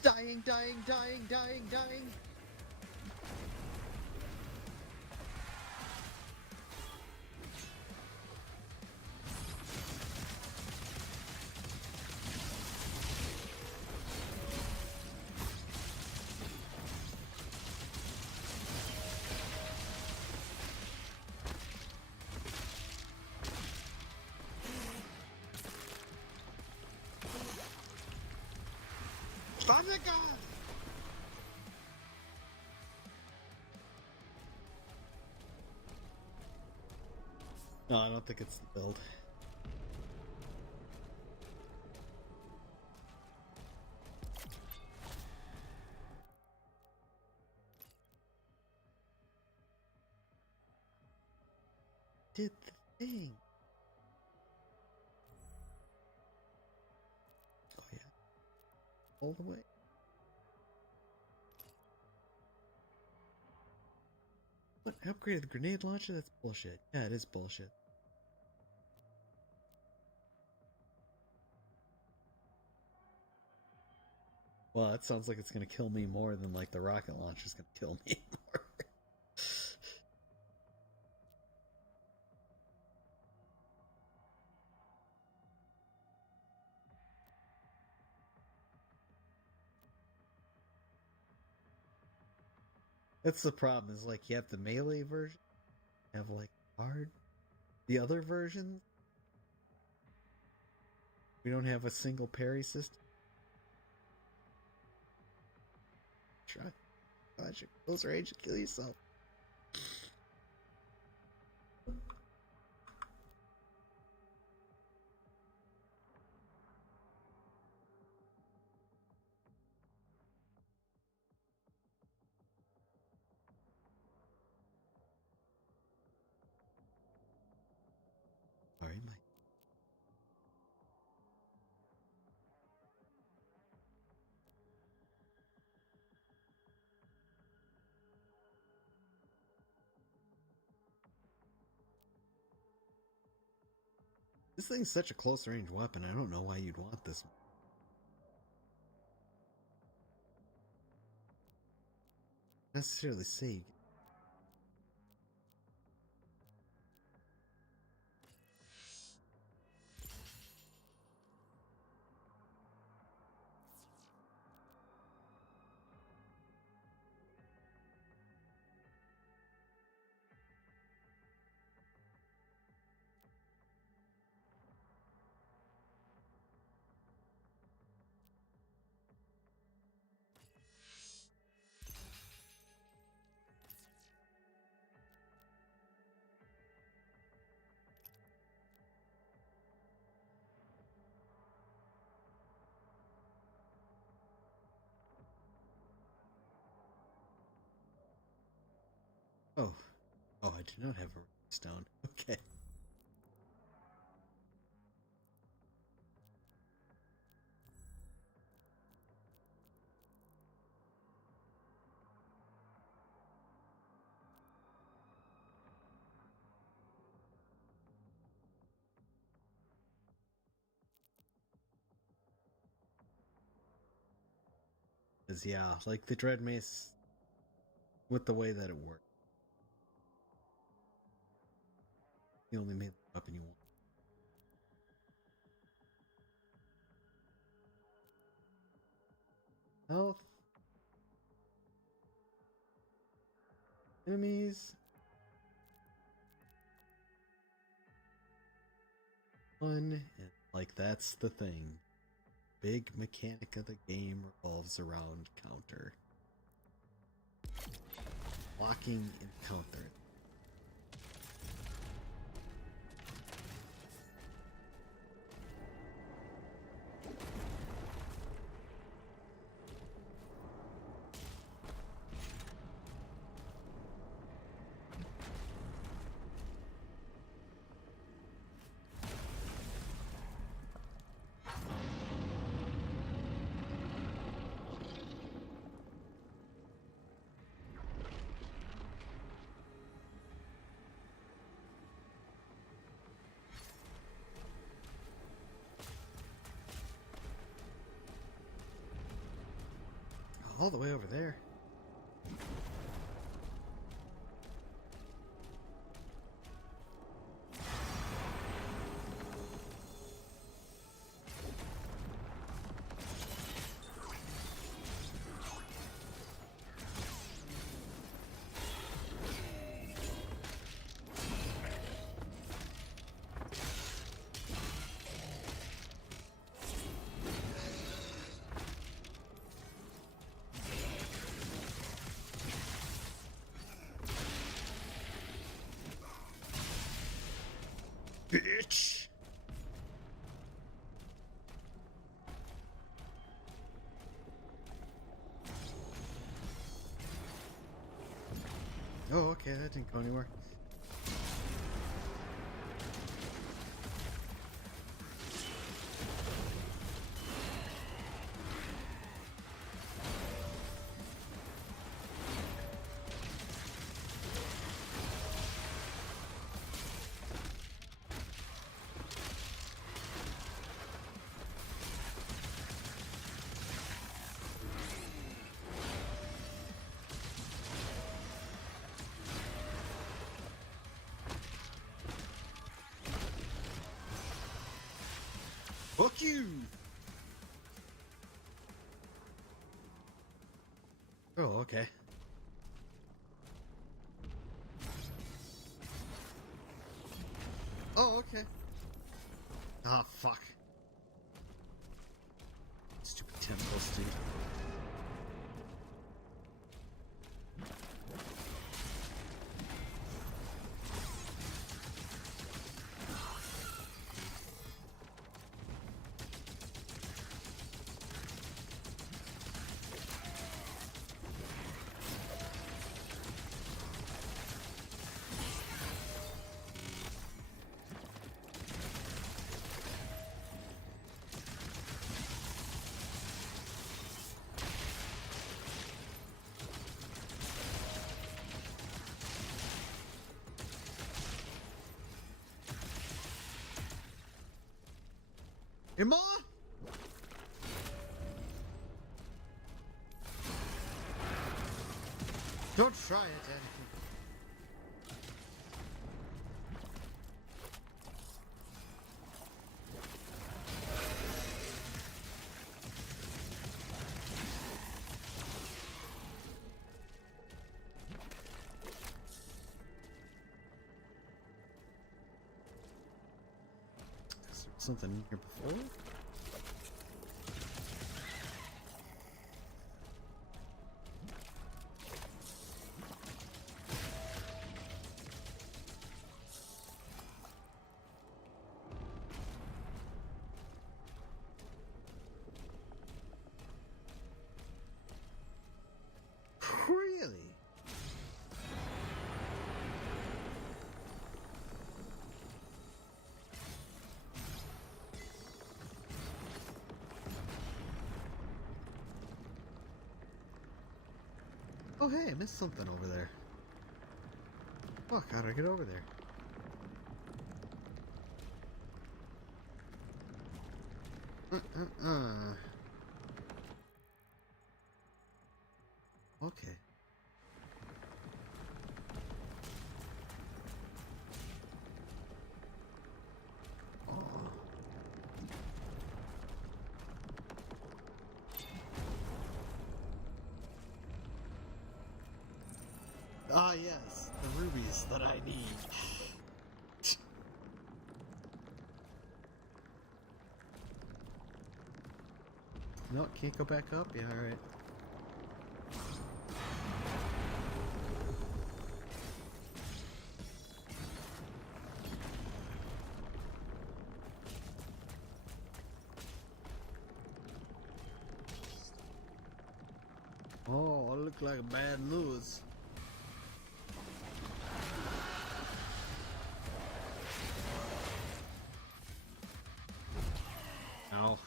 Dying, dying, dying, dying, dying. Stop the gun! No, I don't think it's the build. Did the thing. Oh yeah. All the way. What? Upgraded the grenade launcher? That's bullshit. Yeah, it is bullshit. Well, that sounds like it's gonna kill me more than like the rocket launcher's gonna kill me more. That's the problem, is like you have the melee version, you have like hard. The other versions, we don't have a single parry system. Try. Gosh, your close range and kill yourself. Sorry, Mike. This thing's such a close range weapon, I don't know why you'd want this one. Necessarily say you Oh. Oh, I do not have a stone. Okay. Cause yeah, like the Dread Mace, with the way that it works, you only made the weapon you want. Health. Enemies. One, and like that's the thing. Big mechanic of the game revolves around counter. Blocking and counter. All the way over there. Bitch! Oh, okay, that didn't go anywhere. Fuck you! Oh, okay. Oh, okay. Ah, fuck. Stupid tentacles, dude. Emma? Don't try it, Anakin. Is there something in here before? Really? Oh hey, I missed something over there. Fuck, how do I get over there? Okay. Oh. Ah yes, the rubies that I need. No, can't go back up? Yeah, alright. Oh, I look like bad news. Ow.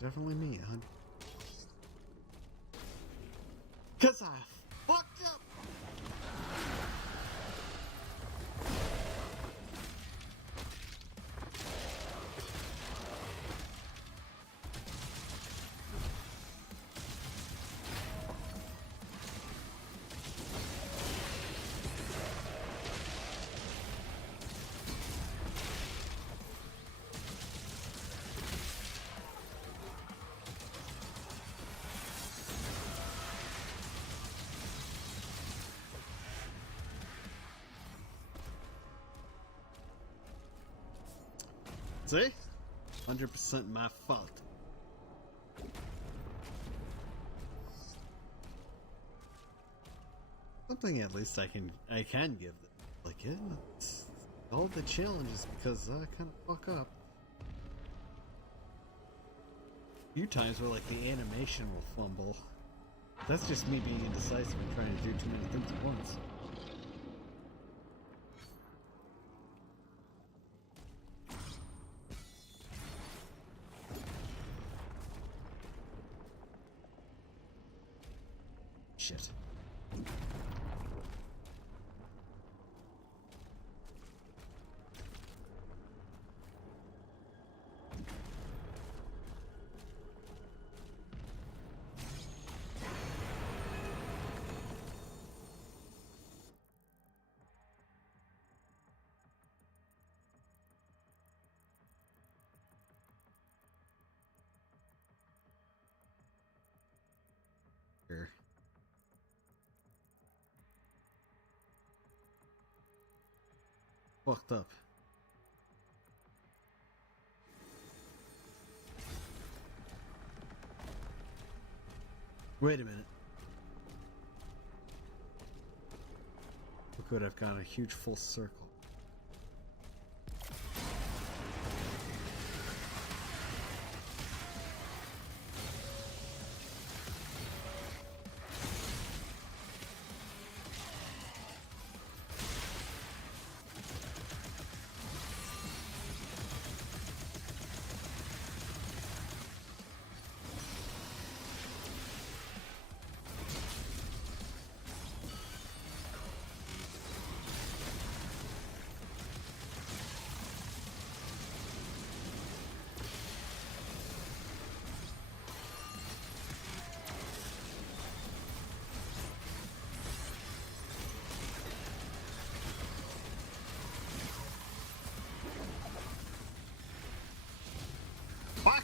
Definitely me, huh? 'Cause I fucked up! See? 100% my fault. Something at least I can give them. Like, yeah, it's all the challenges because I kind of fuck up. A few times where like the animation will fumble. That's just me being indecisive and trying to do too many things at once. Shit. Here. Fucked up. Wait a minute. Look what I've got, a huge full circle. Fuck!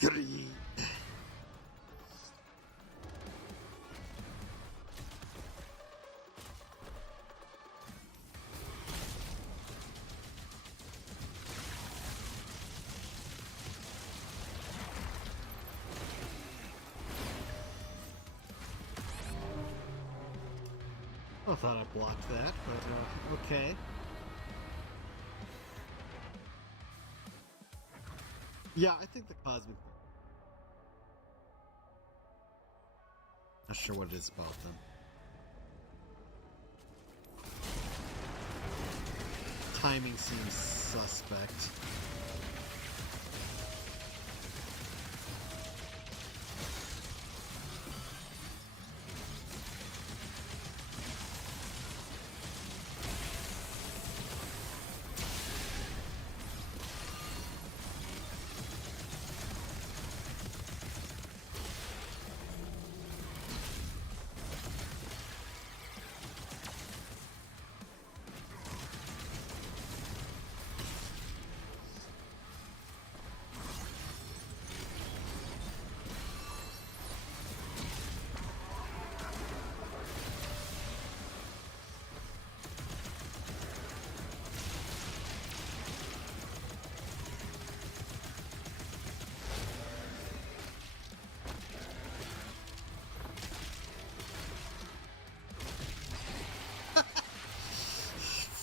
Gree. I thought I blocked that, but okay. Yeah, I think the cosmic. Not sure what it is about them. Timing seems suspect.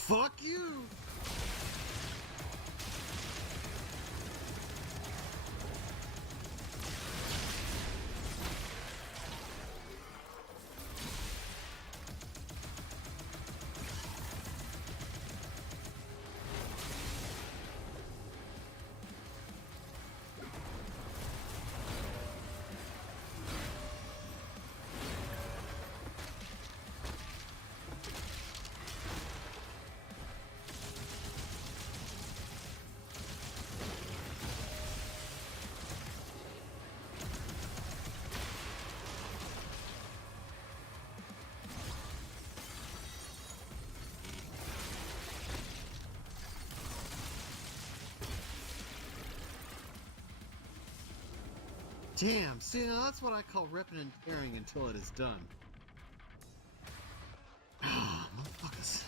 Fuck you! Damn, see, now that's what I call ripping and tearing until it is done. Ah, motherfuckers.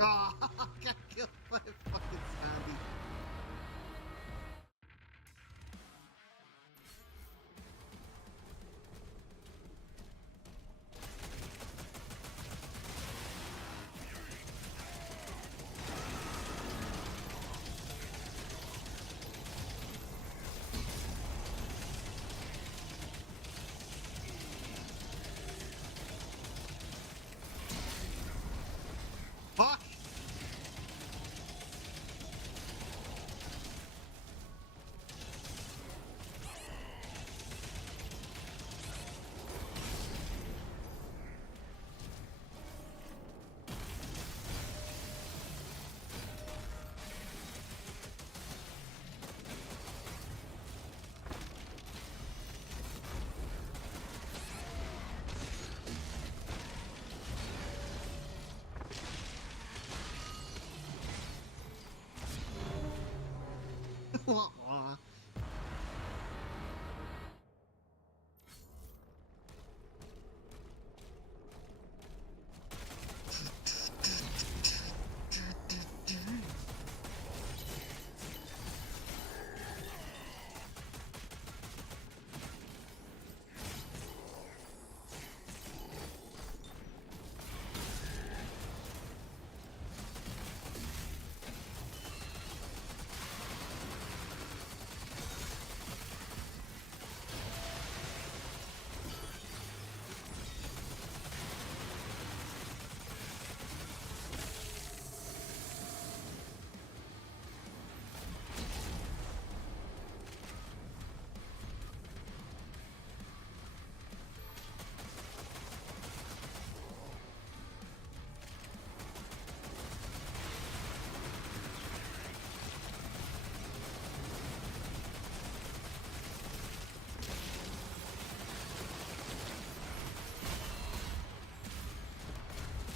Oh, I got killed by a fucking zombie. Fuck!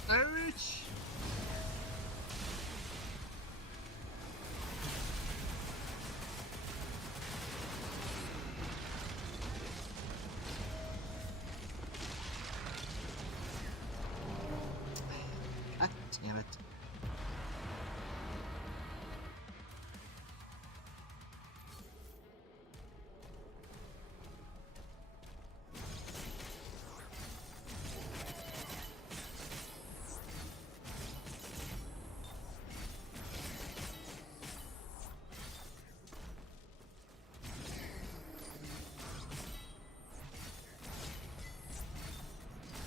Ouch! God damn it.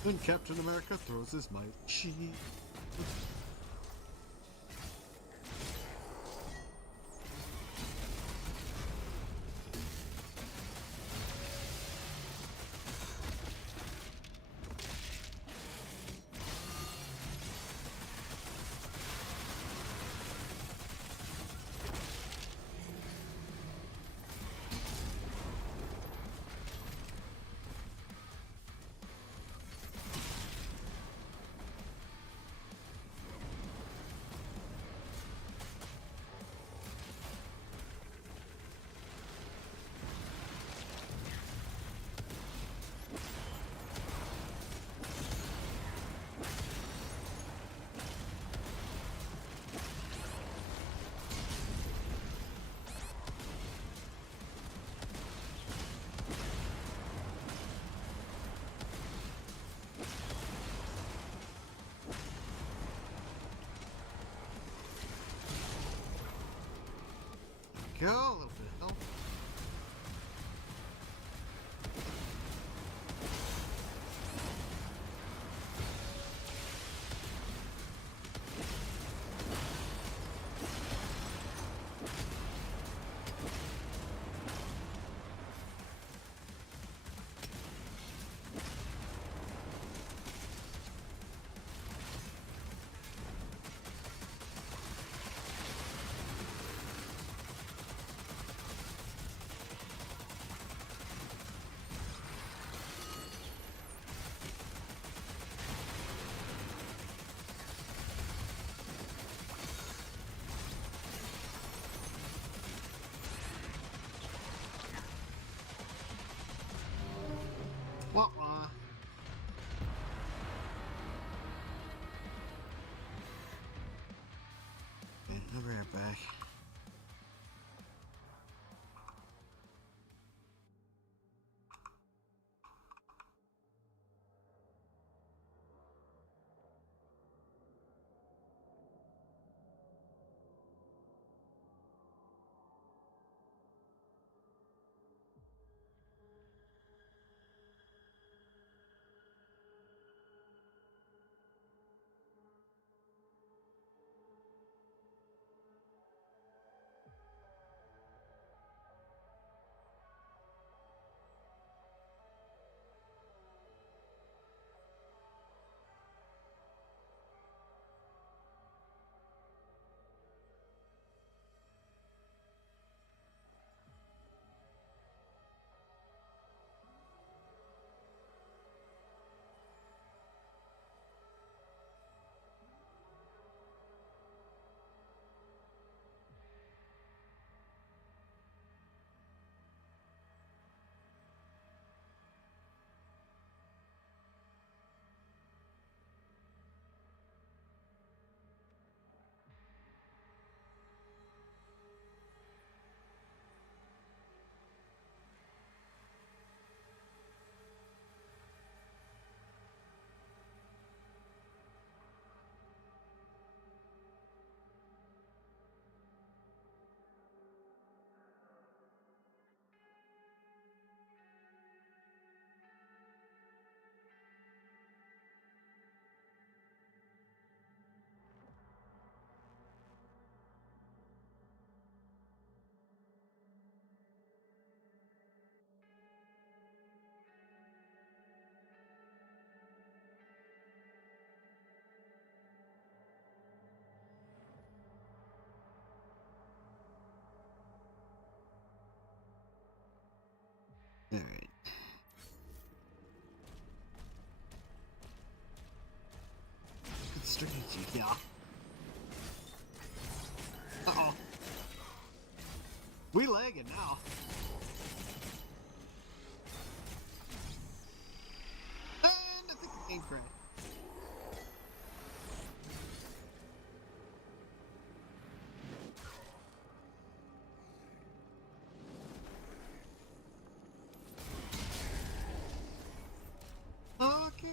When Captain America throws his might, she... go. A little bit of health. Wah-wah. Okay, I'll be right back. Alright. Good strategy, yeah. Uh-oh. We lagging now. And I think the game crashed. Okay.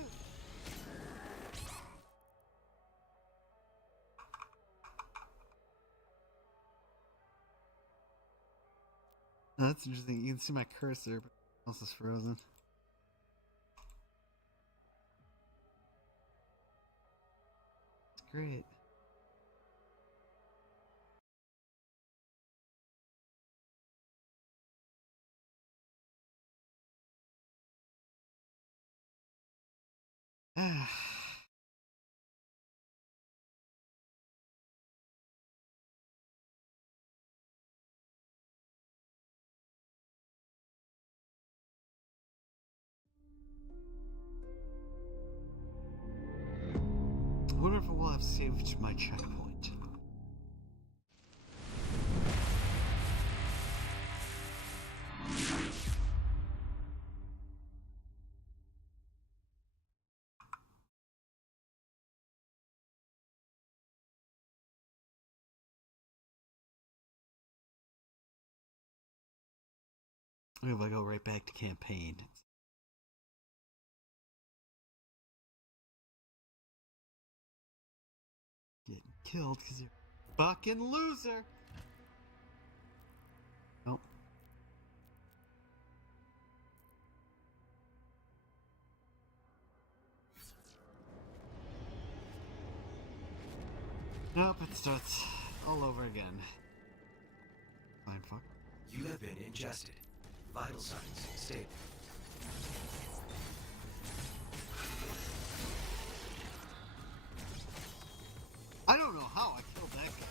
Oh, that's interesting. You can see my cursor, but else is frozen. It's great. I wonder if it will have saved my checkpoint. If I go right back to campaign. Getting killed because you're a fucking loser. Nope, it starts all over again. Fine, fuck. You have been ingested. Vital signs stable. I don't know how I killed that guy.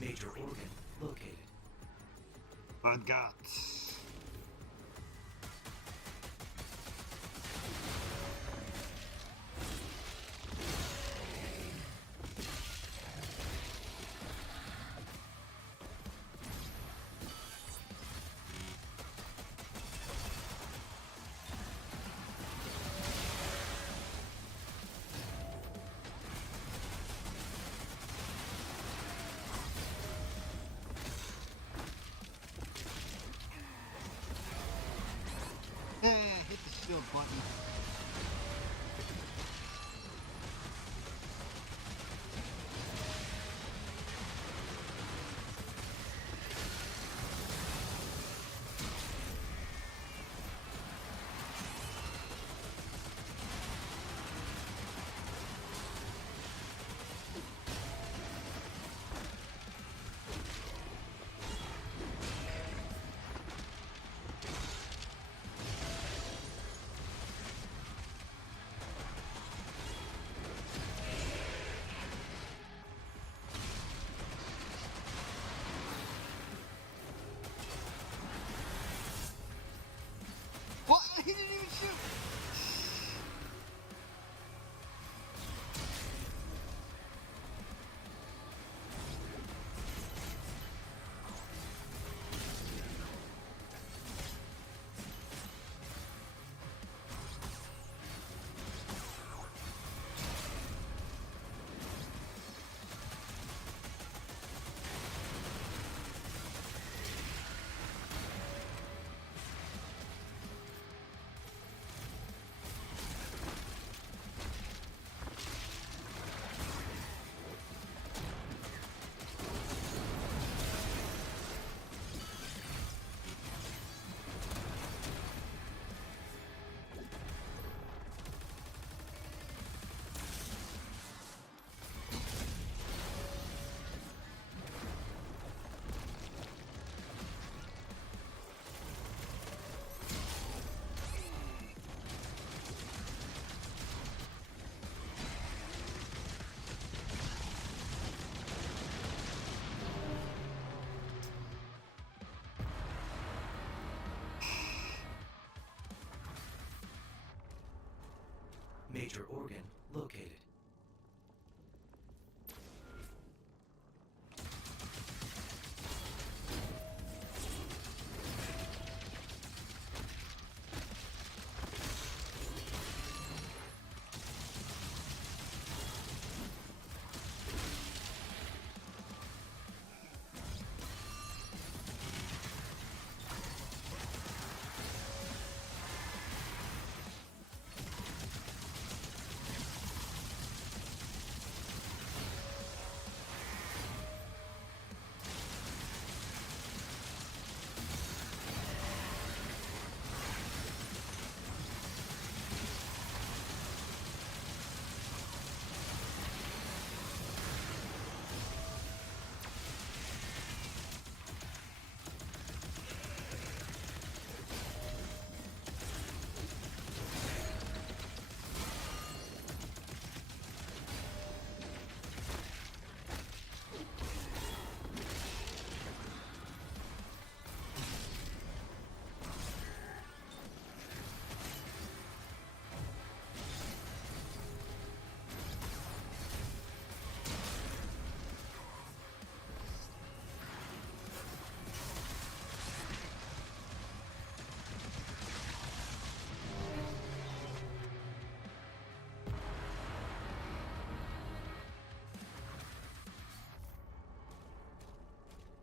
Major organ located. Bad God. Yeah, hit the shield button. What? He didn't even shoot! Major organ located.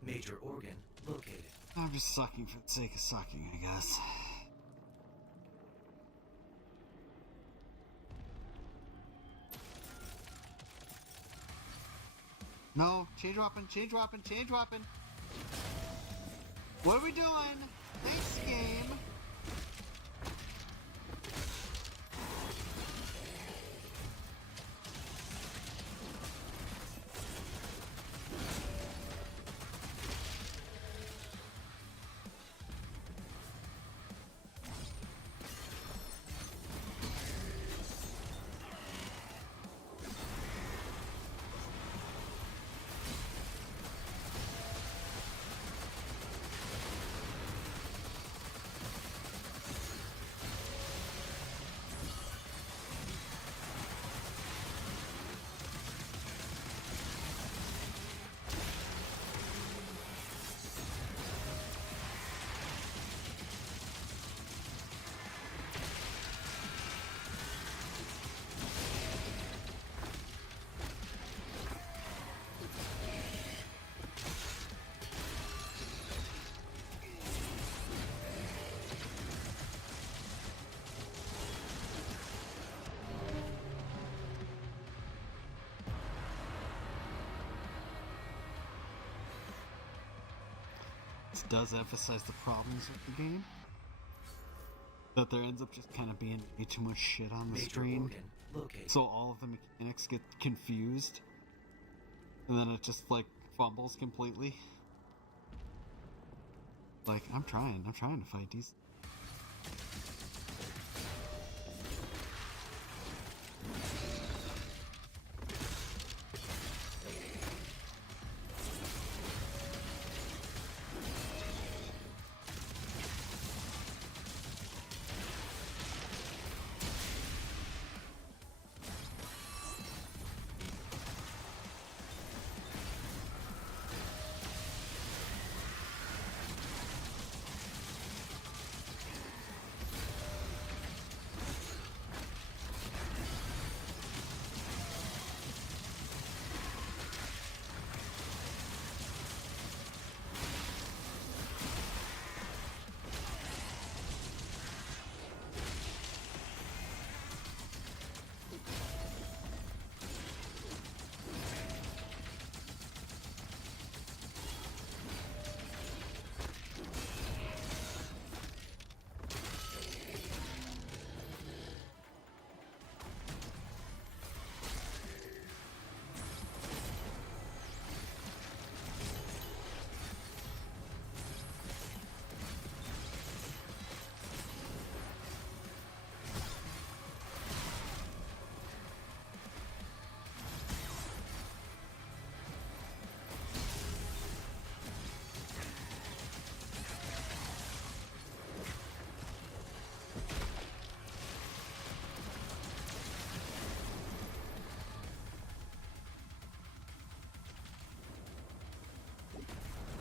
Major organ located. I'm just sucking for the sake of sucking, I guess. No, change weapon, change weapon, change weapon. What are we doing? Thanks, game. This does emphasize the problems with the game. That there ends up just kind of being way too much shit on the Major screen. organ located. So all of the mechanics get confused. And then it just, like, fumbles completely. Like, I'm trying to fight these.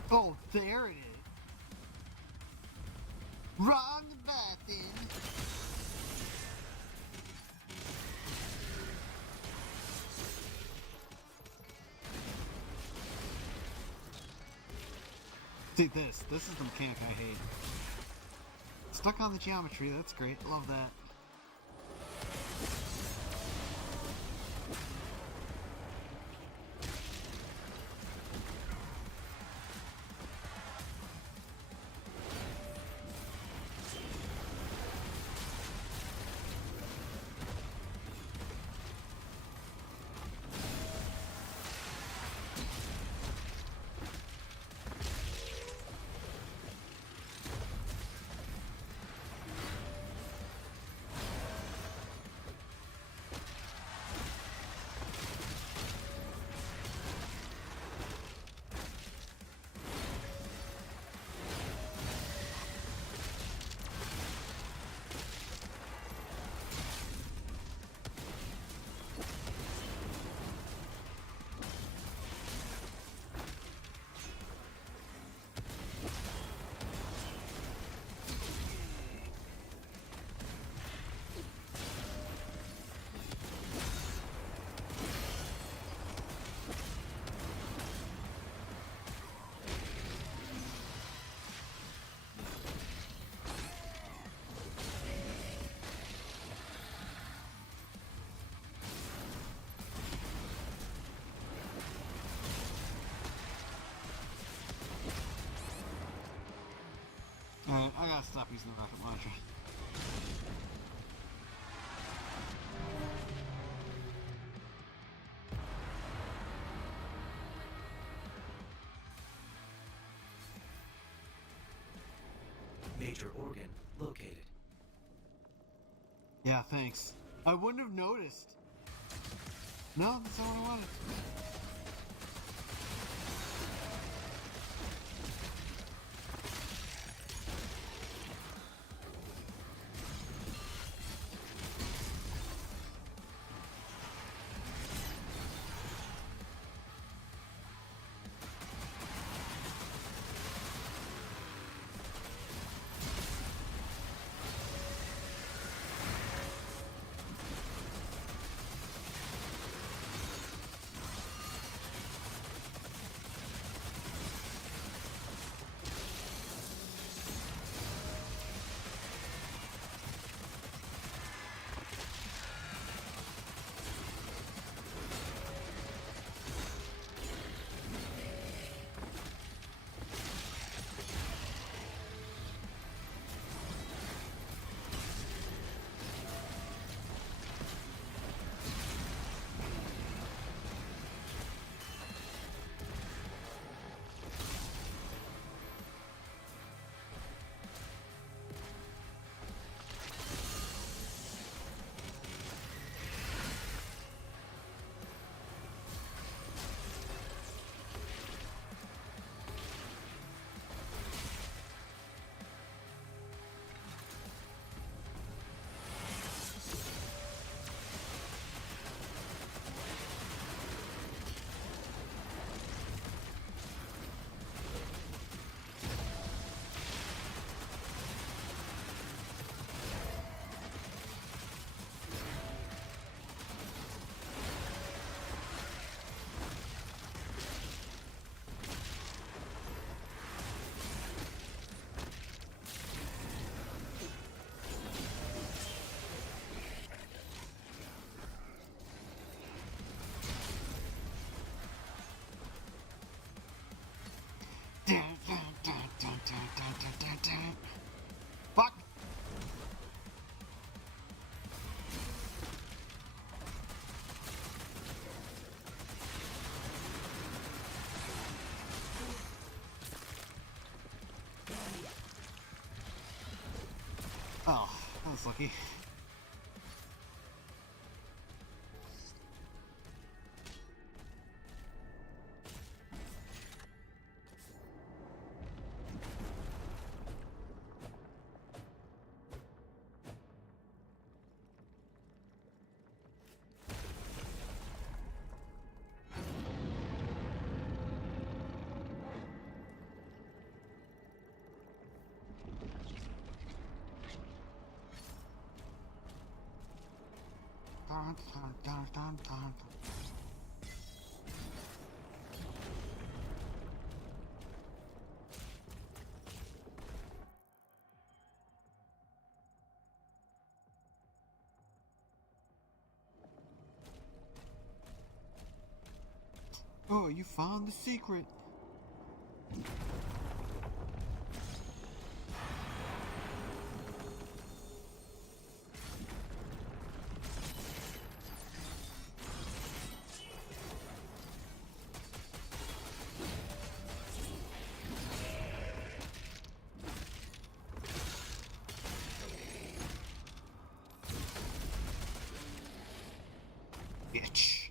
Oh, there it is. Wrong button. See this is the mechanic I hate. Stuck on the geometry, that's great, love that. stop using the rocket launcher. Major organ located. Yeah, thanks. I wouldn't have noticed. No, that's not what I wanted. Fuck! Oh, that was lucky. Oh, you found the secret. Bitch.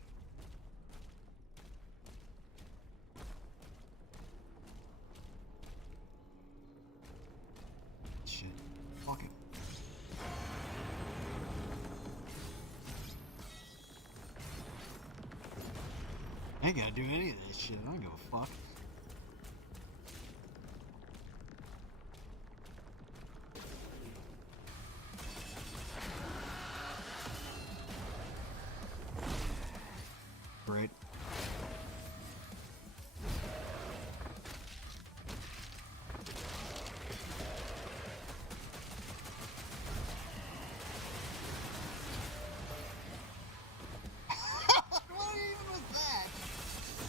Shit. Fuck it. I ain't gotta do any of this shit. I don't give a fuck. Great. What even was that?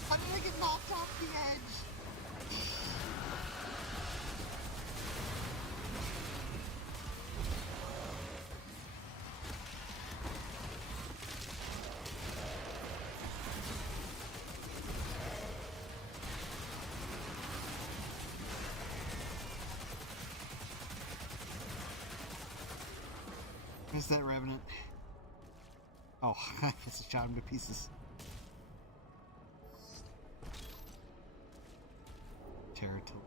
How did I get knocked off the edge? Is that Revenant? Oh, I guess I shot him to pieces. Territory.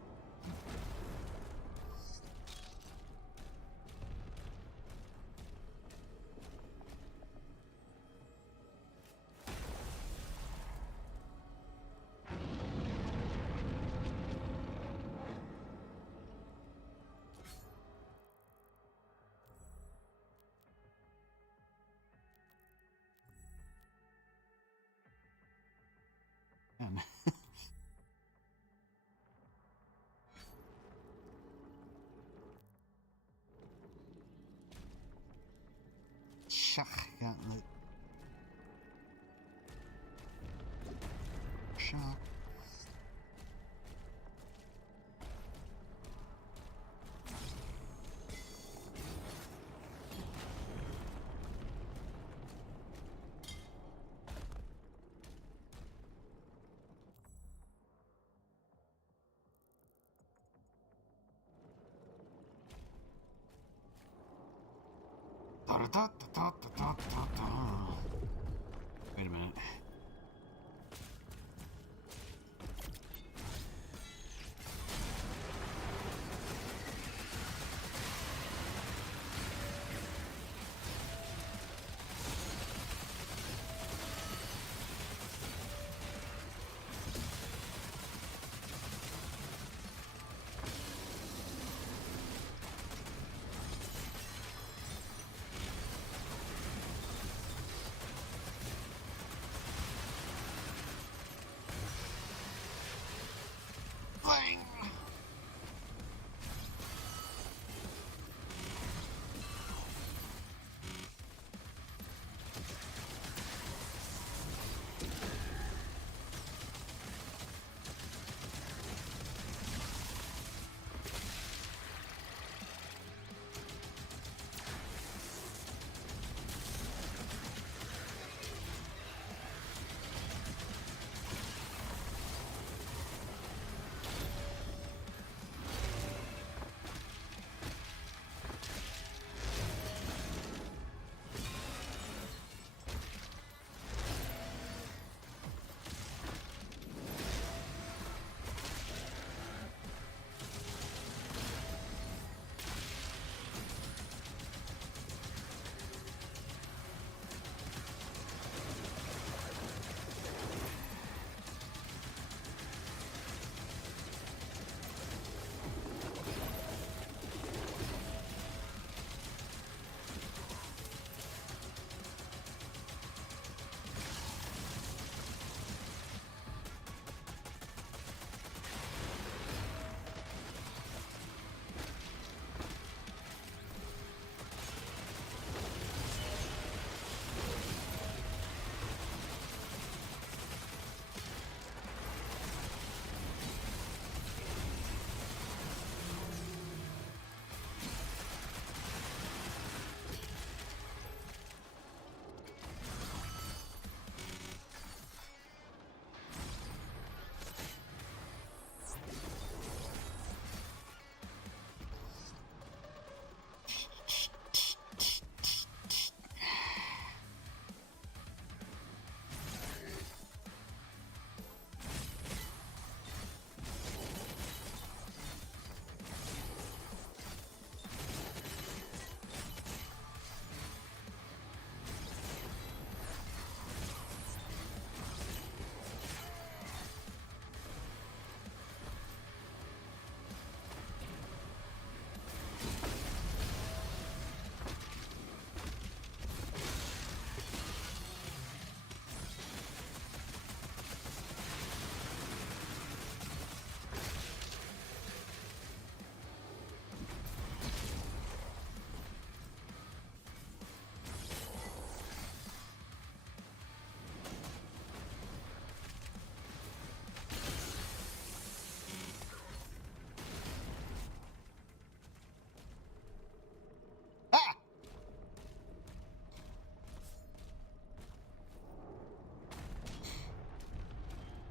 Man. Shock gauntlet. Shock. Wait a minute. Fling!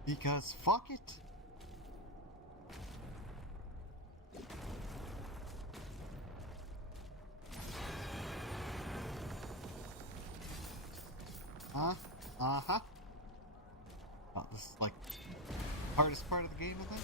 Because fuck it. Oh, this is like hardest part of the game, I think.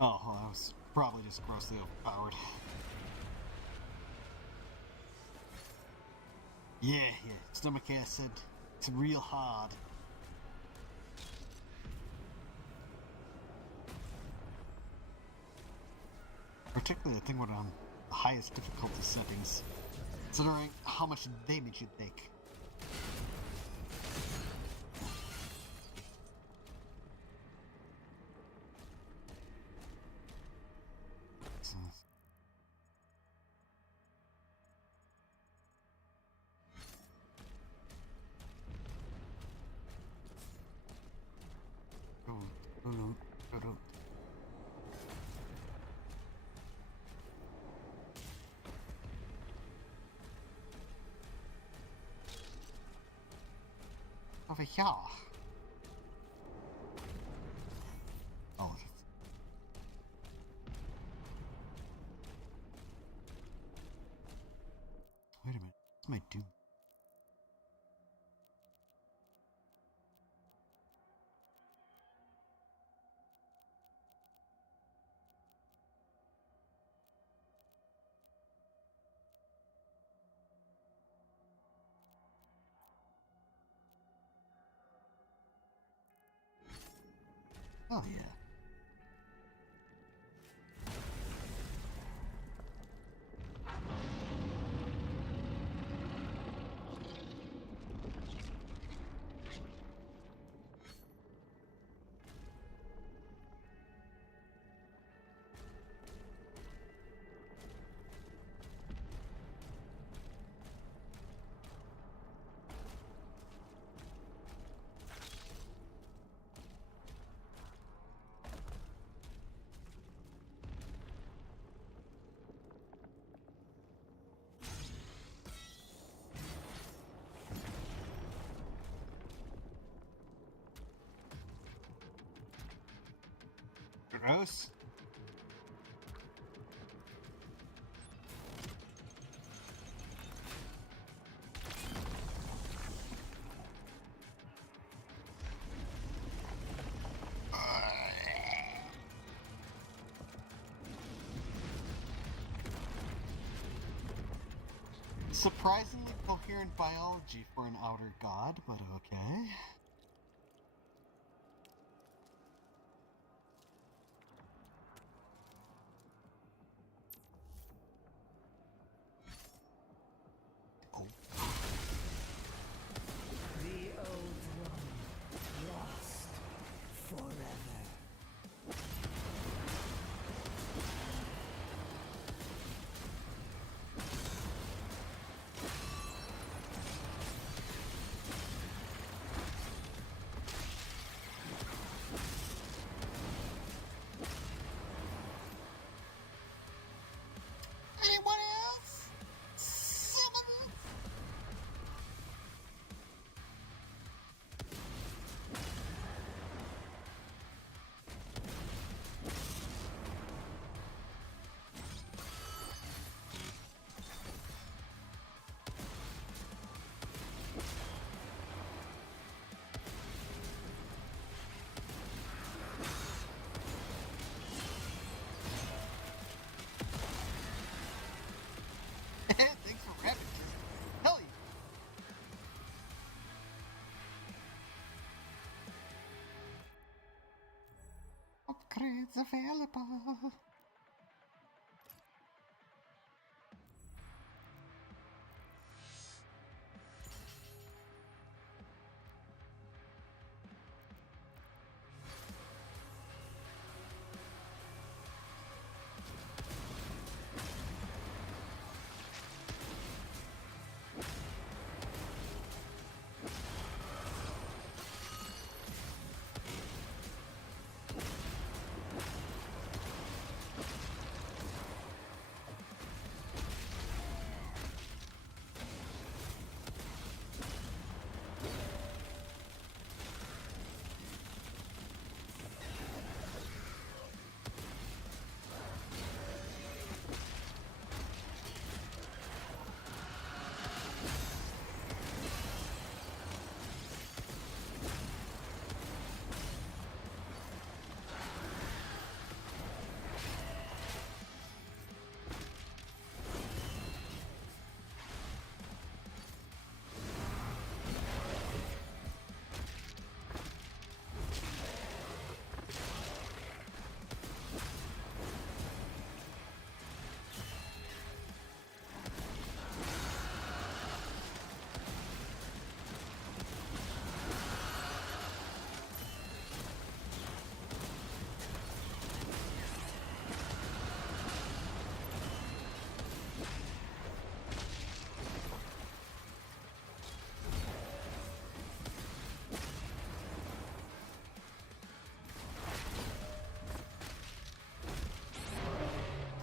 Oh, well, that was probably just grossly overpowered. Yeah, stomach acid. It's real hard. Particularly the thing with the highest difficulty settings, considering how much damage you take. Over here. Oh. Wait a minute. What's my doom? Oh, yeah. Gross. Surprisingly coherent biology for an outer god, but okay. Upgrades available.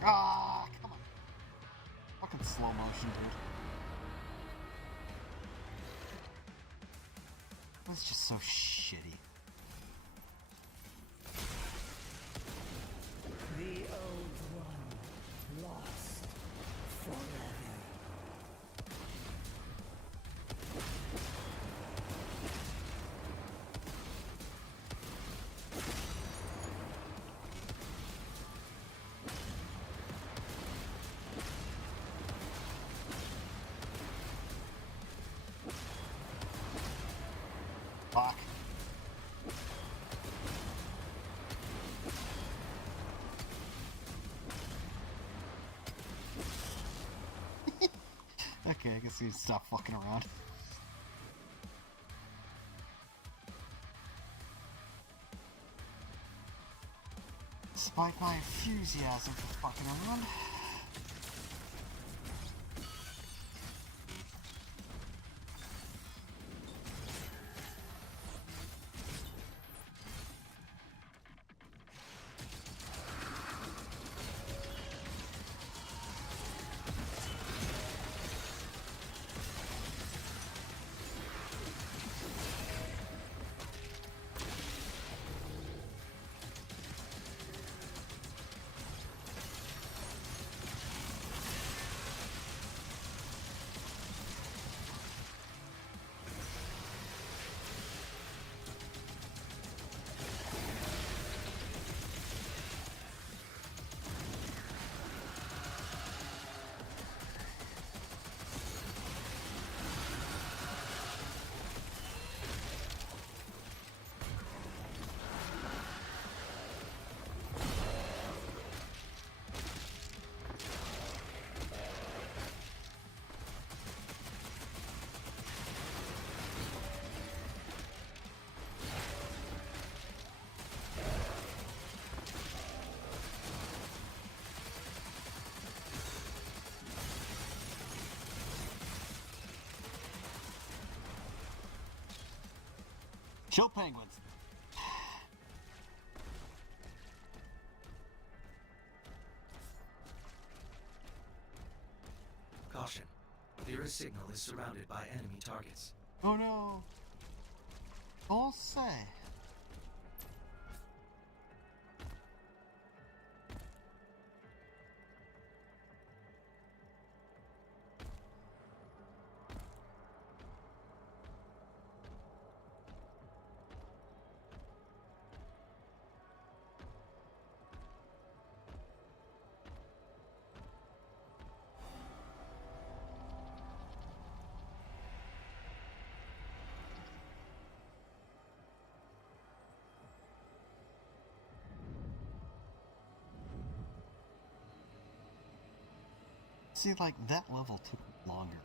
Ah, come on. Fucking slow motion, dude. That's just so shitty. The old one lost forever. Fuck. Okay, I guess you stop fucking around. Despite my enthusiasm for fucking around. Kill penguins. Caution. Lyra's signal is surrounded by enemy targets. Oh no. All say. See, like, that level took longer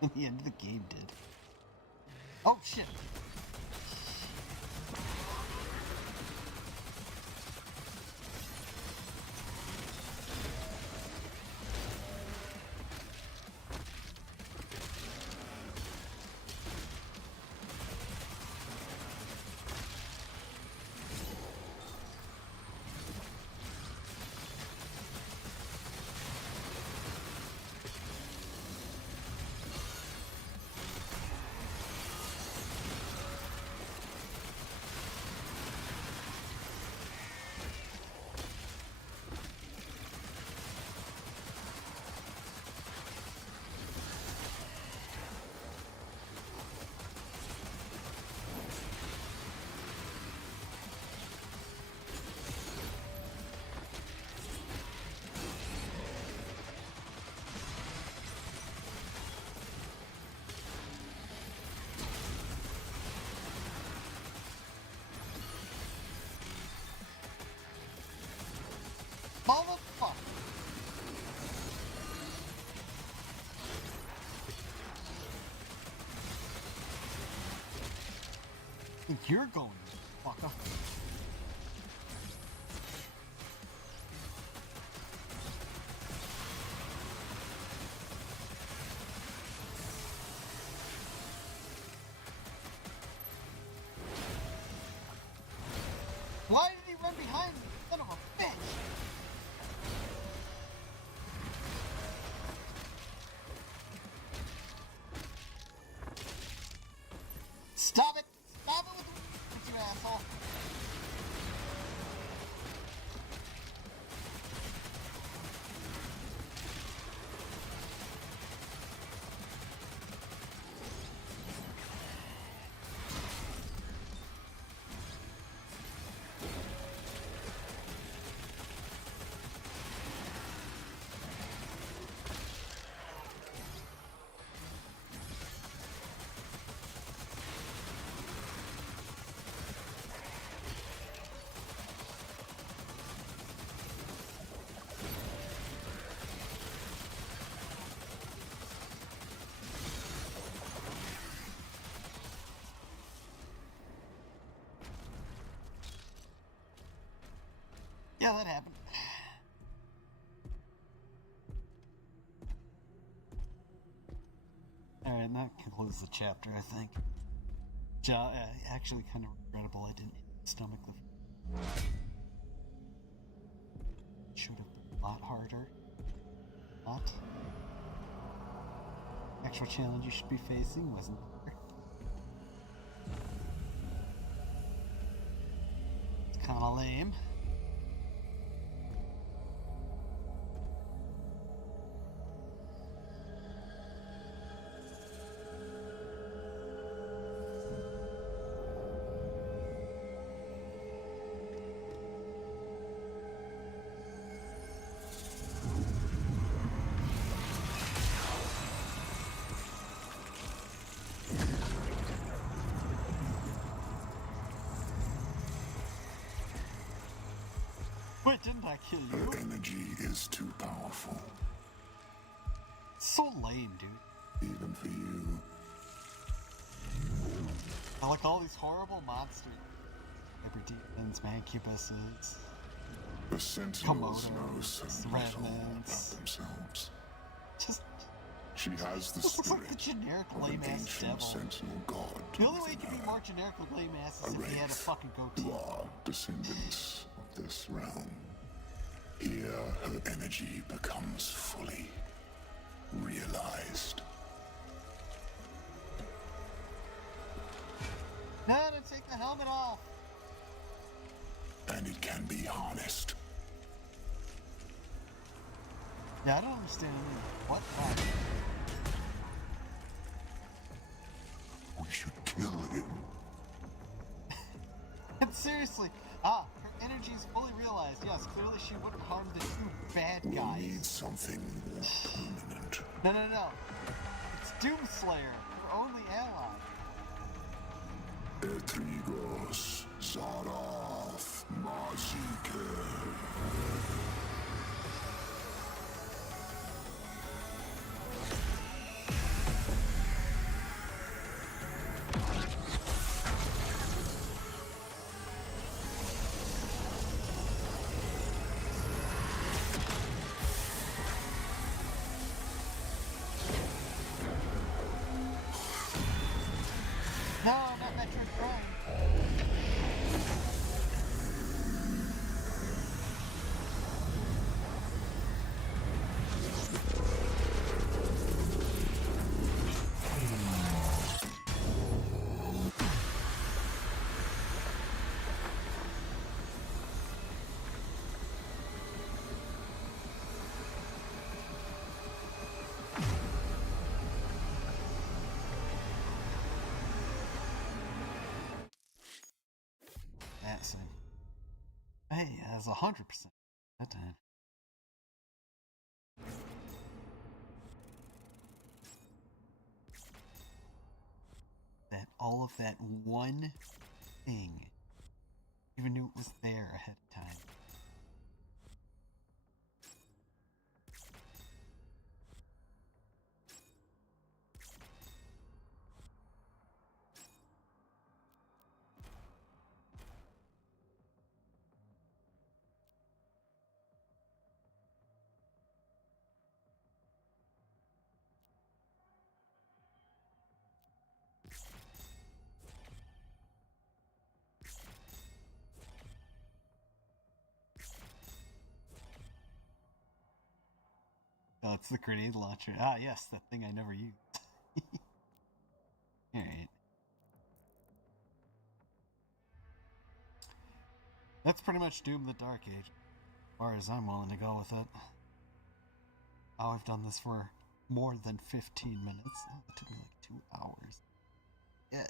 than the end of the game did. Oh, shit! Motherfucker! Think you're going, fucker. Why did he run behind me? Son of a bitch! Stop it! Stop it with you asshole! Yeah, that happened. Alright, and that concludes the chapter, I think. Actually kind of regrettable I didn't stomach the... Should have been a lot harder. Not. Actual challenge you should be facing wasn't there. It's kinda lame. Wait, didn't I kill you? Her energy is too powerful, So lame, dude. even for you. I like all these horrible monsters. Hyper demons, mancubuses, The Sentinels know Komodos, so little about revenants. themselves. Just She has the this looks like the spirit generic of an lame ass ancient devil. sentinel god. The only way you within could be her. more generic with lame ass is A if he had a wraith fucking goatee. who are descendants of this realm. Here, her energy becomes fully realized. No, to take the helmet off. And it can be harnessed. Yeah, I don't understand what. We should kill him. And seriously, her energy is fully realized. Yes, clearly she wouldn't harm the two bad We'll guys. need something more permanent. No. It's Doomslayer, her only ally. Etrigos, Zarath, Mazike. so. Hey, that's 100% that time. That all of that one thing, even knew it was there ahead of time. Oh, it's the grenade launcher. Ah, yes, that thing I never used. Alright. That's pretty much Doom the Dark Age, as far as I'm willing to go with it. Oh, I've done this for more than 15 minutes. Oh, it took me like 2 hours. Yeah.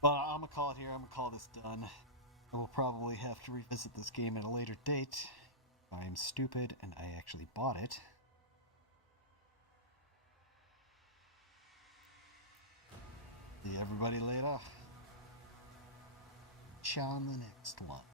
But I'm gonna call it here. I'm gonna call this done. I will probably have to revisit this game at a later date. I am stupid and I actually bought it. See everybody later. Ciao on the next one.